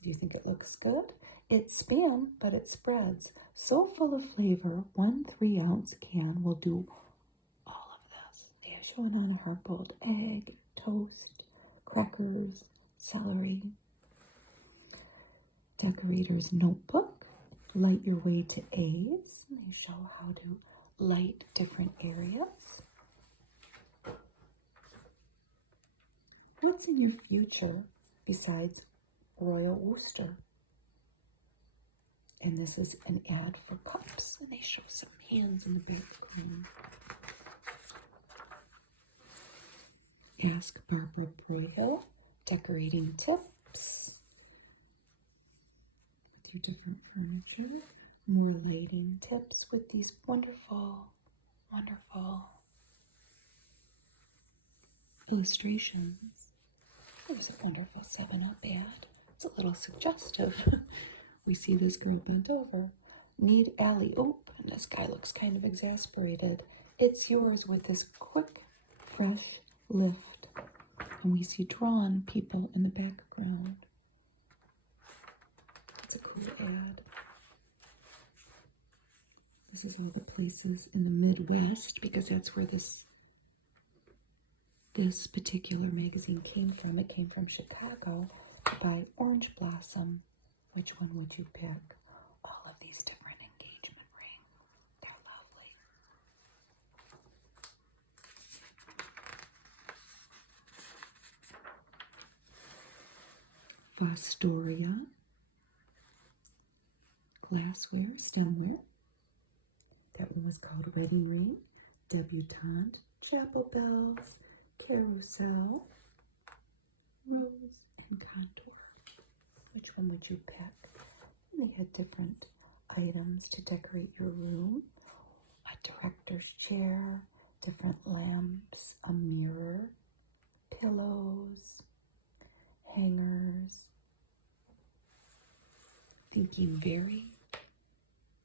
Do you think it looks good? It's Spam, but it spreads. So full of flavor, 1 3-ounce can will do all of this. They are showing on a hard-boiled egg, toast, crackers, celery. Decorator's notebook, light your way to A's. And they show how to light different areas. What's in your future besides Royal Worcester? And this is an ad for cups, and they show some hands in the background. Ask Barbara Broyhill, decorating tips. With your different furniture. More lighting tips with these wonderful, wonderful illustrations. There's a wonderful 7-Up ad. It's a little suggestive. We see this girl bent over. Need alley-oop. And this guy looks kind of exasperated. It's yours with this quick, fresh lift. And we see drawn people in the background. That's a cool ad. This is all the places in the Midwest because that's where this particular magazine came from. It came from Chicago by Orange Blossom. Which one would you pick? All of these different engagement rings. They're lovely. Fostoria. Glassware, stemware. That one was called Wedding Ring. Debutante. Chapel Bells. Carousel. Rose and Contour. Which one would you pick? And they had different items to decorate your room. A director's chair, different lamps, a mirror, pillows, hangers. Thinking very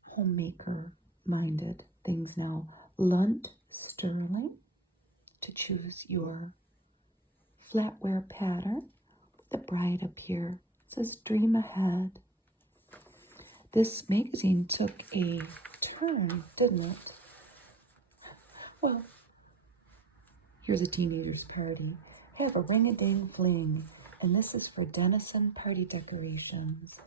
homemaker-minded things now. Lunt Sterling to choose your flatware pattern. The bride up here says Dream Ahead. This magazine took a turn, didn't it? Well, here's a teenager's party. Have a ring-a-ding fling. And this is for Denison party decorations.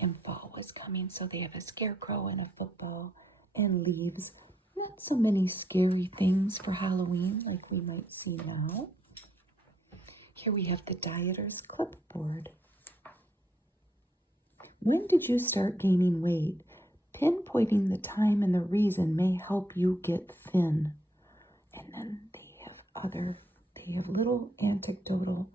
And fall was coming, so they have a scarecrow and a football and leaves. Not so many scary things for Halloween like we might see now. Here we have the Dieter's Clipboard. When did you start gaining weight? Pinpointing the time and the reason may help you get thin. And then they have little anecdotal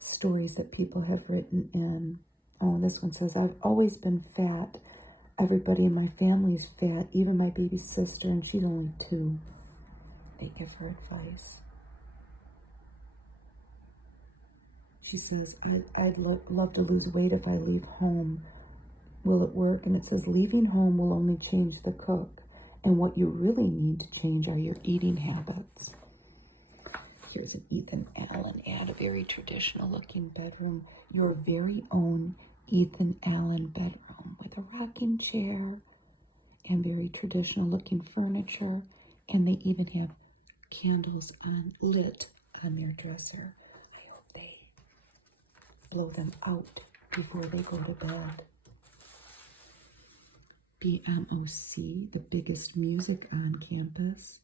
stories that people have written in. Oh, this one says, I've always been fat. Everybody in my family is fat, even my baby sister, and she's only 2. They give her advice. She says, I'd love to lose weight if I leave home. Will it work? And it says, leaving home will only change the cook. And what you really need to change are your eating habits. Here's an Ethan Allen ad, a very traditional looking bedroom. Your very own Ethan Allen bedroom with a rocking chair and very traditional looking furniture. And they even have candles lit on their dresser. I hope they blow them out before they go to bed. BMOC, the biggest music on campus.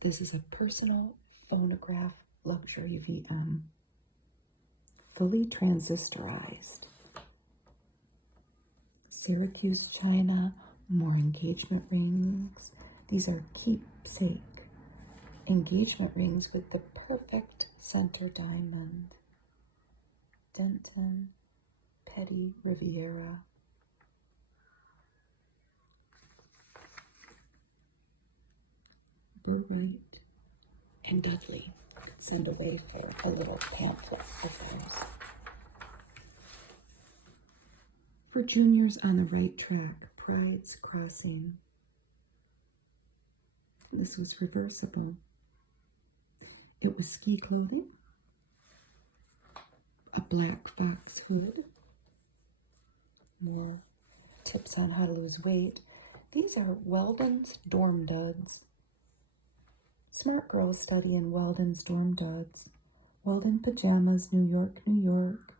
This is a personal phonograph luxury VM. Fully transistorized. Syracuse china, more engagement rings. These are keepsake engagement rings with the perfect center diamond. Denton, Petty Riviera. Burright and Dudley send away for a little pamphlet of theirs. For juniors on the right track, Pride's Crossing. This was reversible. It was ski clothing, a black fox hood, more tips on how to lose weight. These are Weldon's Dorm Duds. Smart girls study in Weldon's Dorm Duds. Weldon pajamas, New York, New York.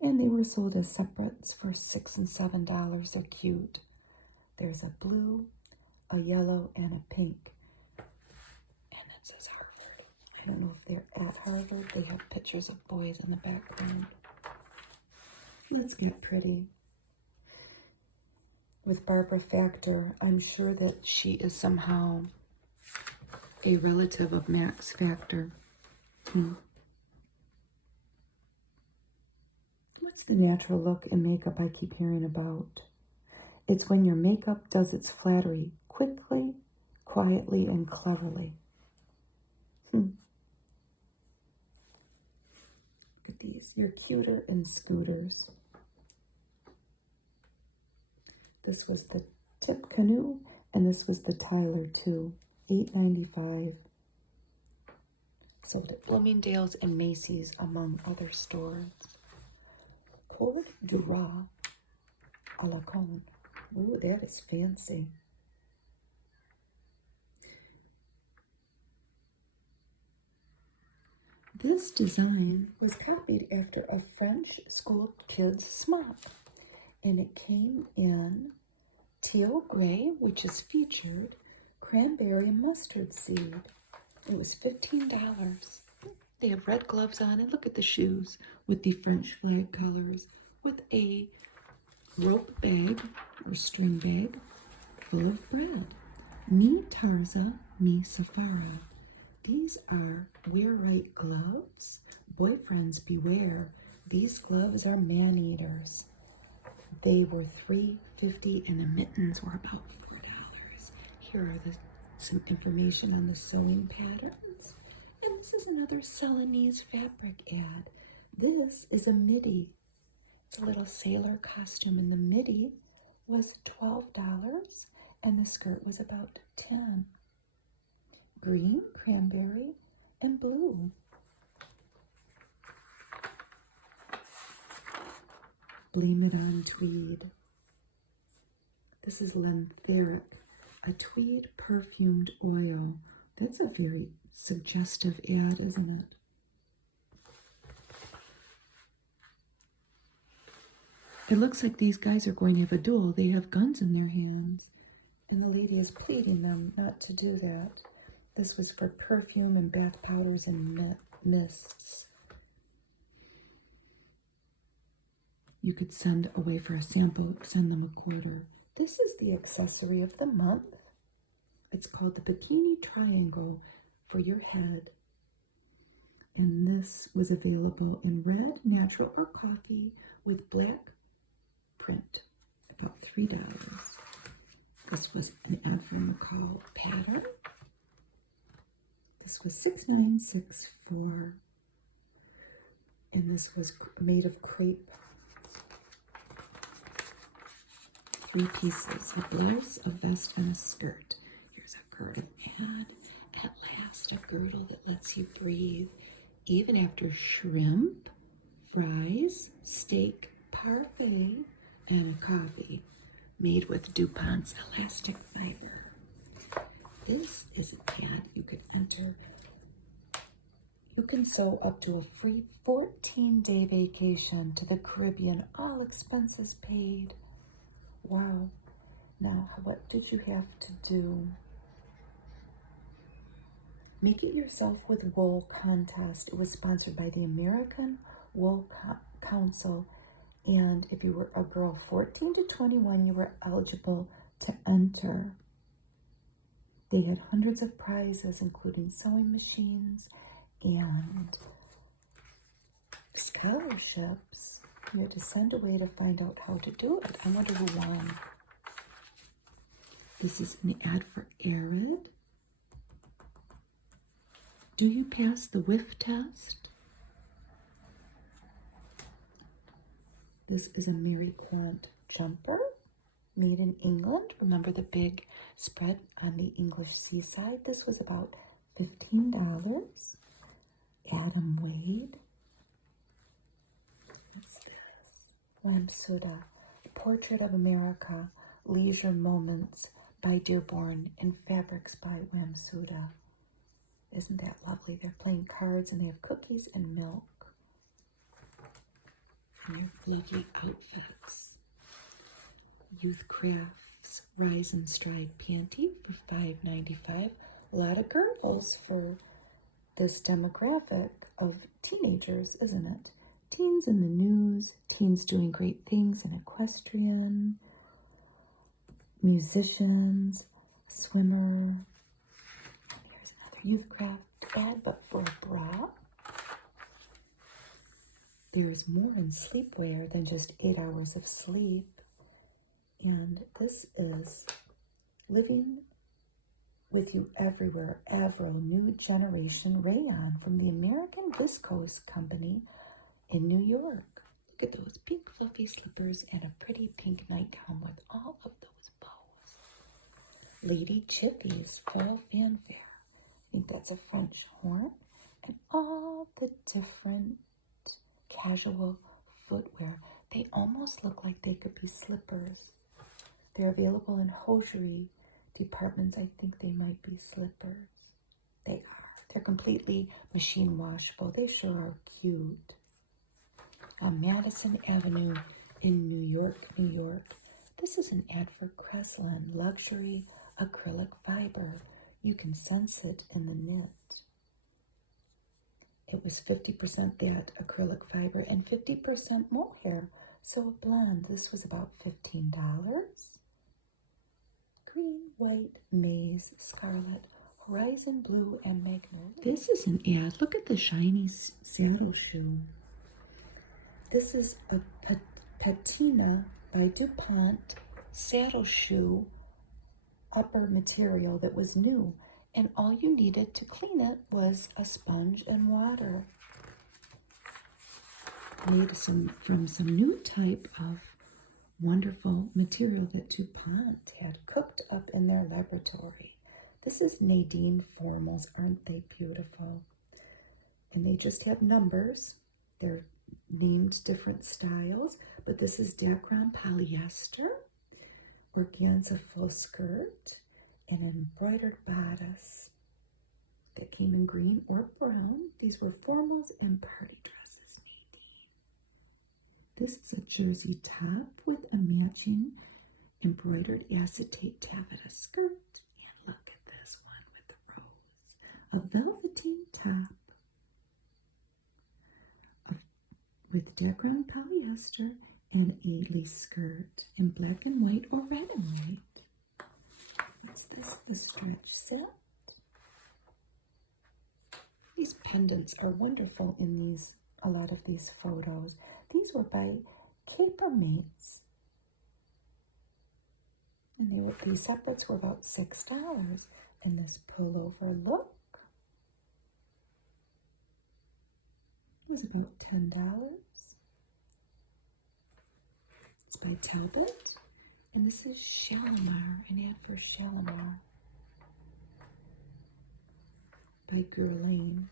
And they were sold as separates for $6 and $7. They're cute. There's a blue, a yellow, and a pink. And it says Harvard. I don't know if they're at Harvard. They have pictures of boys in the background. Let's get pretty. With Barbara Factor, I'm sure that she is somehow a relative of Max Factor. What's the natural look in makeup I keep hearing about? It's when your makeup does its flattery quickly, quietly, and cleverly. Look at these. You're cuter in scooters. This was the Tip Canoe, and this was the Tyler 2. $8.95. Sold at Bloomingdale's and Macy's, among other stores. Cord du Roi a la cone. Ooh, that is fancy. This design was copied after a French school kid's smock, and it came in teal gray, which is featured, cranberry mustard seed. It was $15. They have red gloves on, and look at the shoes with the French flag colors, with a rope bag or string bag full of bread. Me Tarza, me Safara. These are wear right gloves. Boyfriends beware. These gloves are man-eaters. They were $3.50 and the mittens were about $4. Here are some information on the sewing patterns. And this is another Celanese fabric ad. This is a midi. It's a little sailor costume, and the midi was $12 and the skirt was about $10. Green, cranberry, and blue. Blame It On tweed. This is Lentheric, a tweed perfumed oil. That's a very suggestive ad, isn't it? It looks like these guys are going to have a duel. They have guns in their hands, and the lady is pleading them not to do that. This was for perfume and bath powders and mists. You could send away for a sample, send them a quarter. This is the accessory of the month. It's called the Bikini Triangle for your head. And this was available in red, natural, or coffee with black print, about $3. This was an ad from McCall pattern. This was $6.964, and this was made of crepe. 3 pieces, a blouse, a vest, and a skirt. Here's a girdle, and at last a girdle that lets you breathe, even after shrimp, fries, steak, parfait, and a coffee, made with DuPont's elastic fiber. This is an ad you could enter. You can sew up to a free 14-day vacation to the Caribbean, all expenses paid. Wow. Now, what did you have to do? Make It Yourself with Wool contest. It was sponsored by the American Wool Council. And if you were a girl 14 to 21, you were eligible to enter. They had hundreds of prizes, including sewing machines and scholarships. You had to send away to find out how to do it. I wonder who won. This is an ad for Arid. Do you pass the whiff test? This is a Mary Quant jumper made in England. Remember the big spread on the English seaside? This was about $15. Adam Wade. What's this? Lamsuda, Portrait of America, Leisure Moments by Dearborn, and Fabrics by Wamsuda. Isn't that lovely? They're playing cards and they have cookies and milk. And their lovely outfits. Youth Crafts Rise and Stride Panty for $5.95. A lot of girdles for this demographic of teenagers, isn't it? Teens in the news, teens doing great things in equestrian, musicians, swimmer. Here's another Youth Craft ad, but for a bra. There's more in sleepwear than just 8 hours of sleep. And this is Living With You Everywhere, Avril New Generation Rayon from the American Viscose Company in New York. Look at those pink fluffy slippers and a pretty pink nightgown with all of those bows. Lady Chiffy's Fall Fanfare. I think that's a French horn. And all the different casual footwear. They almost look like they could be slippers. They're available in hosiery departments. I think they might be slippers. They are. They're completely machine washable. They sure are cute. On Madison Avenue in New York, New York. This is an ad for Crestline luxury acrylic fiber. You can sense it in the knit. It was 50% that acrylic fiber and 50% mohair. So a blend. This was about $15. Green, white, maize, scarlet, horizon blue, and magnolia. This is an ad. Look at the shiny saddle shoe. This is a patina by DuPont saddle shoe upper material that was new. And all you needed to clean it was a sponge and water. Made from some new type of wonderful material that DuPont had cooked up in their laboratory. This is Nadine Formals. Aren't they beautiful? And they just have numbers. They're named different styles, but this is Dacron polyester, organza full skirt, and an embroidered bodice that came in green or brown. These were formals and party dresses, Nadine. This is a jersey top with a matching embroidered acetate taffeta skirt. And look at this one with the rose. A velveteen top with Dacron polyester and a lace skirt in black and white or red and white. What's this? The stretch set. These pendants are wonderful in a lot of these photos. These were by Caper Mates. And these separates were about $6. And this pullover look was about $10. It's by Talbot. And this is Shalimar, an ad for Shalimar by Guerlain.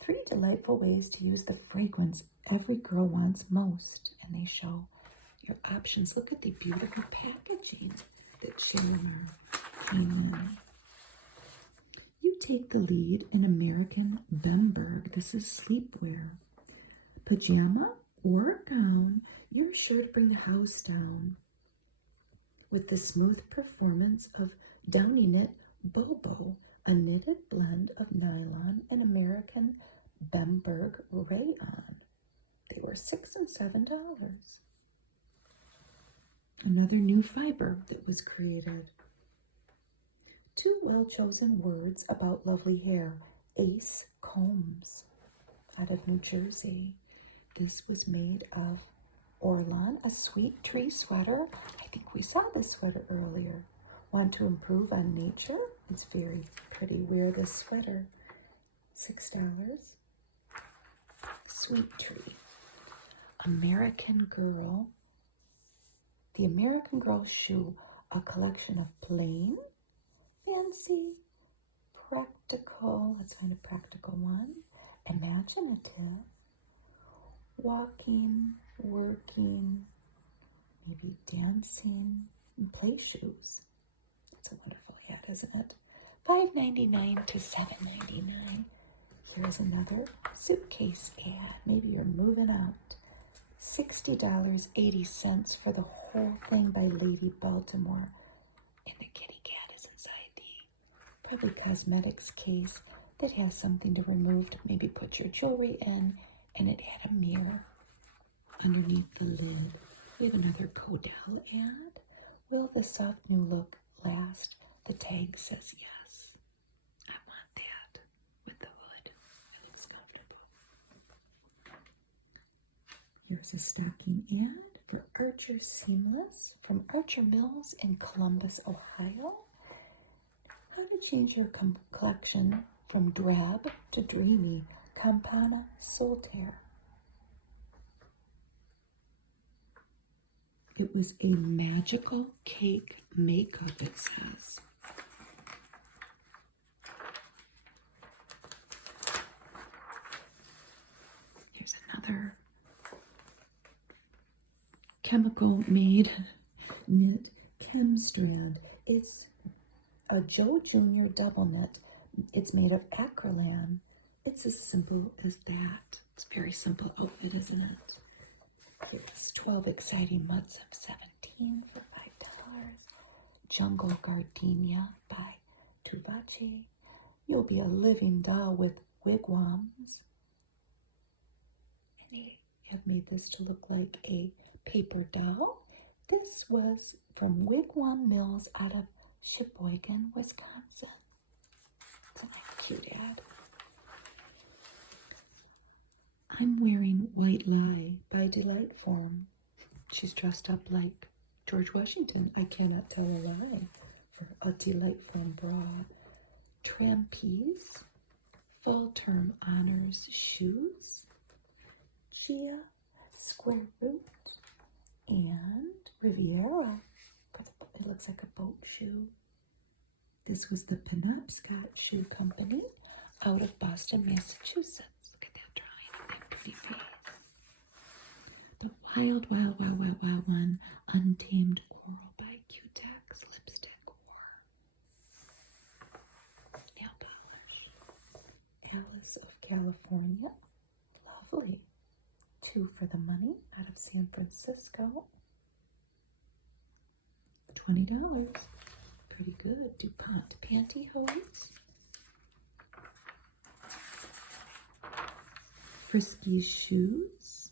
3 delightful ways to use the fragrance every girl wants most. And they show your options. Look at the beautiful packaging that Shalimar came in. You take the lead in American Bemberg. This is sleepwear. Pajama or gown, you're sure to bring the house down with the smooth performance of downy knit Bobo, a knitted blend of nylon and American Bemberg rayon. They were $6 and $7. Another new fiber that was created. 2 well-chosen words about lovely hair. Ace Combs out of New Jersey. This was made of Orlan, a sweet tree sweater. I think we saw this sweater earlier. Want to improve on nature? It's very pretty. Wear this sweater. $6. Sweet tree. American Girl. The American Girl shoe, a collection of plain, fancy, practical, let's find a practical one, imaginative, walking, working, maybe dancing, and play shoes. It's a wonderful ad, isn't it? $5.99 to $7.99. Here's another suitcase ad. Maybe you're moving out. $60.80 for the whole thing by Lady Baltimore. And the kitty cat is inside the probably cosmetics case that has something to remove to maybe put your jewelry in, and it had a mirror underneath the lid. We have another Codell ad. Will the soft new look last? The tag says yes. I want that with the hood. It looks comfortable. Here's a stocking ad for Archer Seamless from Archer Mills in Columbus, Ohio. How to change your collection from drab to dreamy. Campana Solitaire. It was a magical cake makeup, it says. Here's another chemical made knit Chemstrand. It's a Joe Jr. double knit. It's made of acrylan. It's as simple as that. It's a very simple outfit, isn't it? Here's 12 exciting muds of 17 for $5. Jungle Gardenia by Tuvachi. You'll be a living doll with wigwams. And they have made this to look like a paper doll. This was from Wigwam Mills out of Sheboygan, Wisconsin. It's a nice, cute ad. I'm wearing White Lie by Delightform. She's dressed up like George Washington. I cannot tell a lie for a Delightform bra. Trapeze, Fall Term Honors shoes, Gia, Square Root, and Riviera. It looks like a boat shoe. This was the Penobscot Shoe Company out of Boston, Massachusetts. Look at that drawing of that pretty face. The Wild, Wild, Wild, Wild, Wild One, Untamed Coral by Q-Tex Lipstick War. Nail polish. Alice of California. Lovely. 2 for the money out of San Francisco. $20. Pretty good. DuPont pantyhose. Frisky's shoes.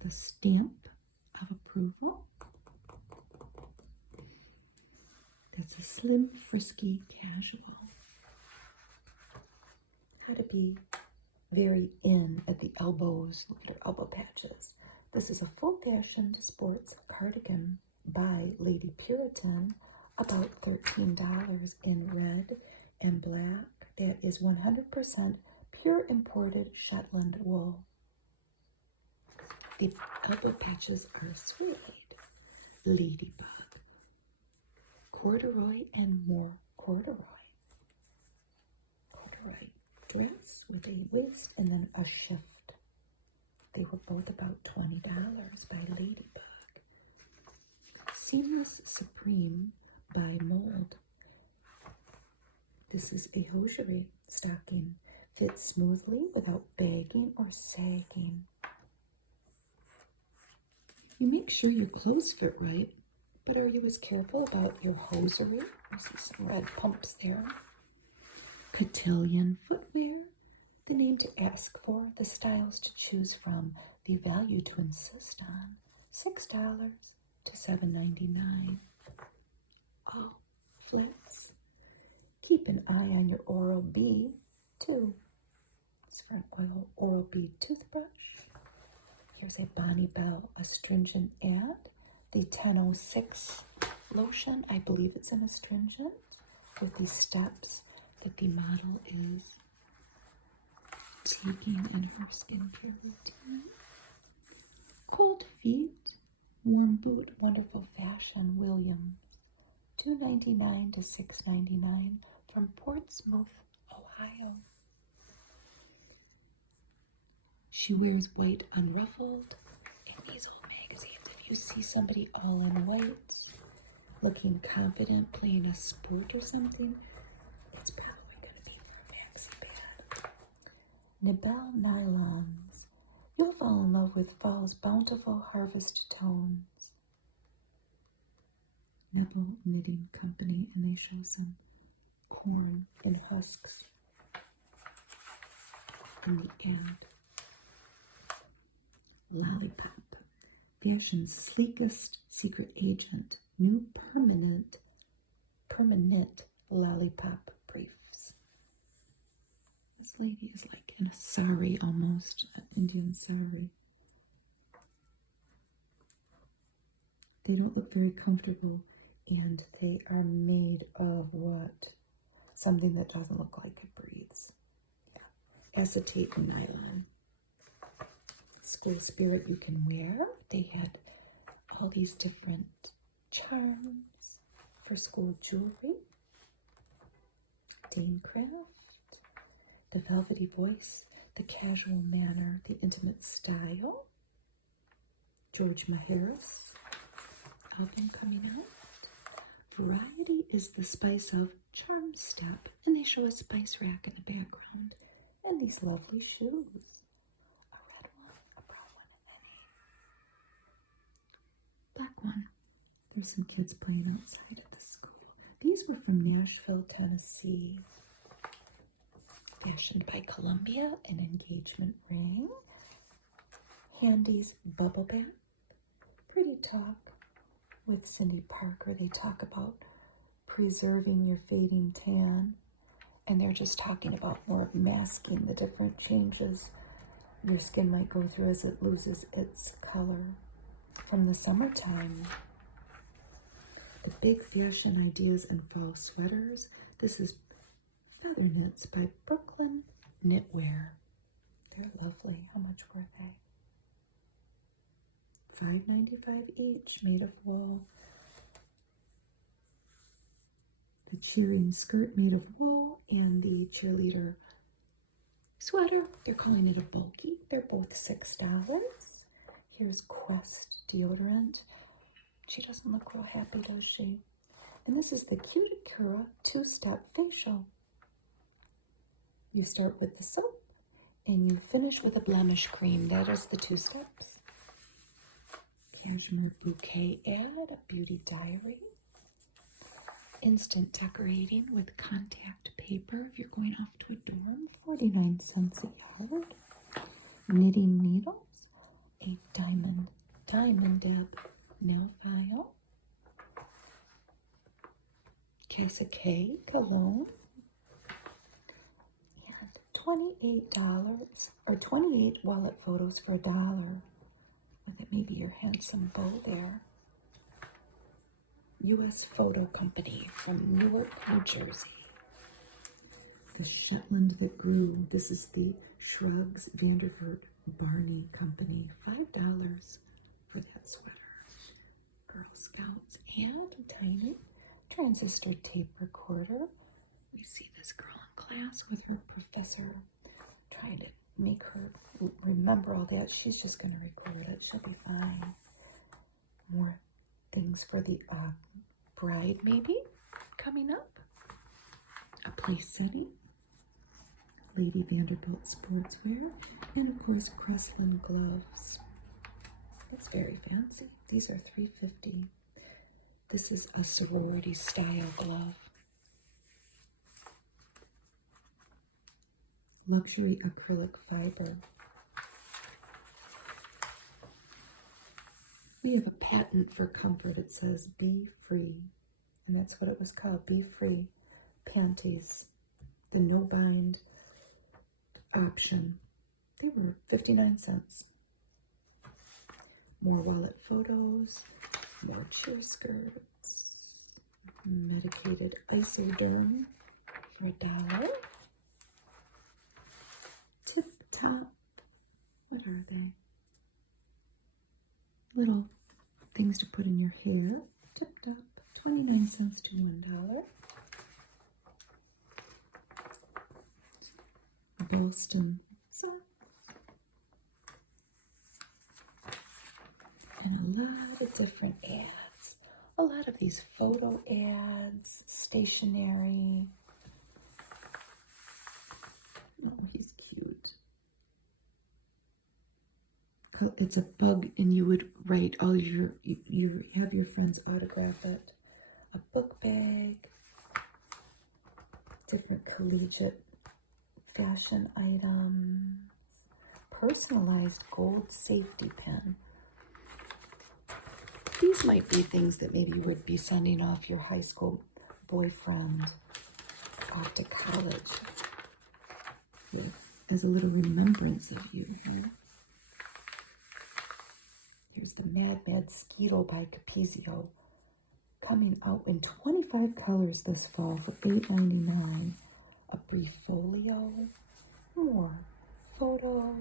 The stamp of approval. That's a slim, frisky casual. How to be very in at the elbows. Look at her elbow patches. This is a full-fashioned sports cardigan by Lady Puritan, about $13 in red and black. That is 100% pure imported Shetland wool. The elbow patches are suede, ladybug, corduroy, and more corduroy. Corduroy dress with a waist and then a shift. They were both about $20 by Ladybug. Seamless Supreme by Mold. This is a hosiery stocking. Fits smoothly without bagging or sagging. You make sure your clothes fit right, but are you as careful about your hosiery? You see some red pumps there. Cotillion Footwear. The name to ask for, the styles to choose from, the value to insist on. $6 to $7.99. Oh, flats. Keep an eye on your Oral-B, too. It's for an Oral-B toothbrush. Here's a Bonnie Bell astringent ad. The 1006 lotion, I believe it's an astringent, with these steps that the model is taking in her skincare routine. Cold Feet, Warm Boot, Wonderful Fashion, Williams. $2.99 to $6.99 from Portsmouth, Ohio. She wears white unruffled. In these old magazines, if you see somebody all in white, looking confident, playing a sport or something, it's probably going to be for a maxi pad. Nibelle Nylons. You'll fall in love with fall's bountiful harvest tones. Nibble Knitting Company, and they show some corn and husks in the ad. Lollipop, fashion's sleekest secret agent, new permanent lollipop briefs. This lady is like in a sari almost, an Indian sari. They don't look very comfortable, and they are made of what? Something that doesn't look like it breathes. Yeah. Acetate and nylon. School Spirit you can wear. They had all these different charms for school jewelry. Danecraft, the velvety voice, the casual manner, the intimate style. George Maharis album coming out. Variety is the spice of Charm Step, and they show a spice rack in the background. And these lovely shoes. A red one, a brown one, and a black one. There's some kids playing outside at the school. These were from Nashville, Tennessee. Fashioned by Columbia, an engagement ring. Handy's Bubble Bath. Pretty Talk with Cindy Parker. They talk about preserving your fading tan. And they're just talking about more of masking the different changes your skin might go through as it loses its color from the summertime. The Big Fashion Ideas in Fall Sweaters. This is Feather Knits by Brooklyn Knitwear. They're lovely. How much were they? $5.95 each, made of wool. The cheering skirt made of wool and the cheerleader sweater. They're calling it a bulky. They're both $6. Here's Quest deodorant. She doesn't look real happy, does she? And this is the Cuticura 2-step facial. You start with the soap and you finish with a blemish cream. That is the 2 steps. Cashmere bouquet ad, a beauty diary. Instant decorating with contact paper if you're going off to a dorm, 49 cents a yard. Knitting needles, a diamond dab nail file. Casa K cologne. And $28 or 28 wallet photos for $1. With it, maybe your handsome bow there. U.S. Photo Company from Newark, New Jersey. The Shetland That Grew. This is the Shrugs Vandervoort Barney Company. $5 for that sweater. Girl Scouts and tiny transistor tape recorder. We see this girl in class with her professor trying to make her remember all that. She's just going to record it. She'll be fine. More things for the bride, maybe, coming up. A place setting. Lady Vanderbilt sportswear. And, of course, Crestland gloves. That's very fancy. These are $3.50. This is a sorority style glove. Luxury acrylic fiber. We have a patent for comfort. It says Be Free. And that's what it was called, Be Free panties. The no bind option. They were 59 cents. More wallet photos. More cheer skirts. Medicated Isoderm for $1. Tip Top. What are they? Little things to put in your hair. Tip Top. 29 cents to $1. Boston socks. And a lot of different ads. A lot of these photo ads, stationery. Oh, he's cute. It's a bug, and you would write all you have your friends autograph it. A book bag. Different collegiate fashion items. Personalized gold safety pin. These might be things that maybe you would be sending off your high school boyfriend off to college with, as a little remembrance of you. Here's the Mad Skeetle by Capizio, coming out in 25 colors this fall for $8.99. A brief folio, more photos,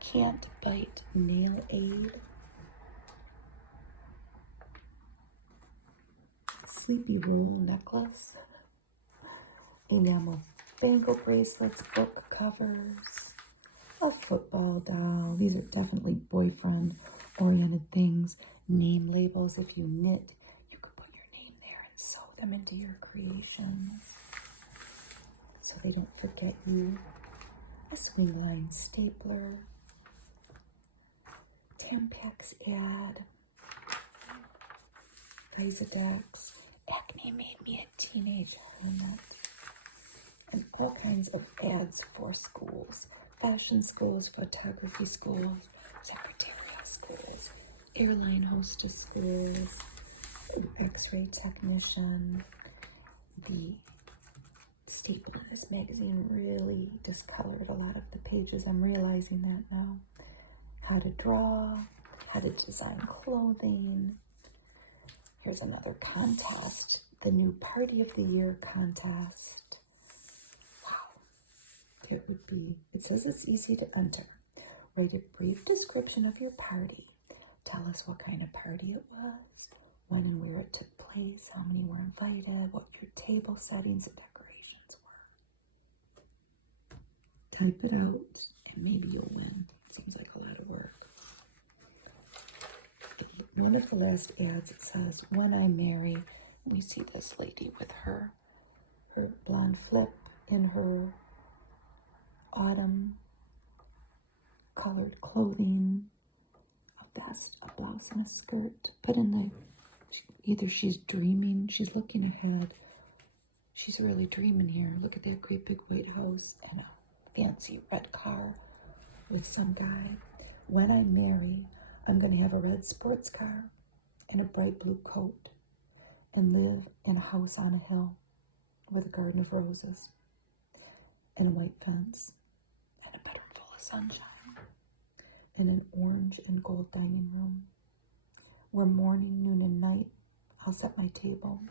Can't Bite nail aid, Sleepy Roll necklace, enamel bangle bracelets, book covers, a football doll. These are definitely boyfriend oriented things, name labels. If you knit, you could put your name there and sew them into your creations so they don't forget you. A swing line stapler, Tampax ad, Lizadex, Acne Made Me a Teenage Hermit, and all kinds of ads for schools, fashion schools, photography schools, secretarial schools, airline hostess schools, x-ray technician. The staple in this magazine really discolored a lot of the pages. I'm realizing that now. How to draw, how to design clothing. Here's another contest, the new Party of the Year contest. Wow. It says it's easy to enter. Write a brief description of your party. Tell us what kind of party it was, when and where it took place, how many were invited, what your table settings and decorations were. Type it out and maybe you'll win. Seems like a lot of work. One of the last ads, it says, when I marry, we see this lady with her blonde flip in her autumn colored clothing, a vest, a blouse, and a skirt. Put in the, either she's dreaming, she's looking ahead. She's really dreaming here. Look at that great big white house and a fancy red car with some guy. When I marry, I'm going to have a red sports car and a bright blue coat and live in a house on a hill with a garden of roses and a white fence and a bedroom full of sunshine and an orange and gold dining room where morning, noon, and night I'll set my table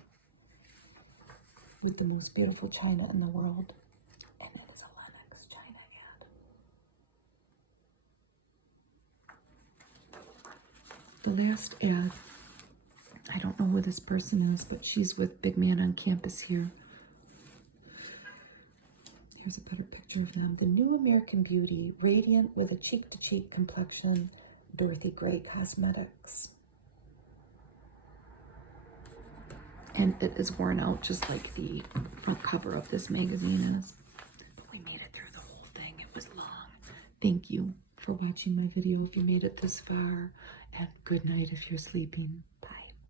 with the most beautiful china in the world. And it is a Lennox china ad. The last ad, I don't know who this person is, but she's with Big Man on Campus here. Here's a better picture of them. The New American Beauty, radiant with a cheek-to-cheek complexion, Dorothy Gray Cosmetics. And it is worn out just like the front cover of this magazine is. But we made it through the whole thing. It was long. Thank you for watching my video if you made it this far. And good night if you're sleeping.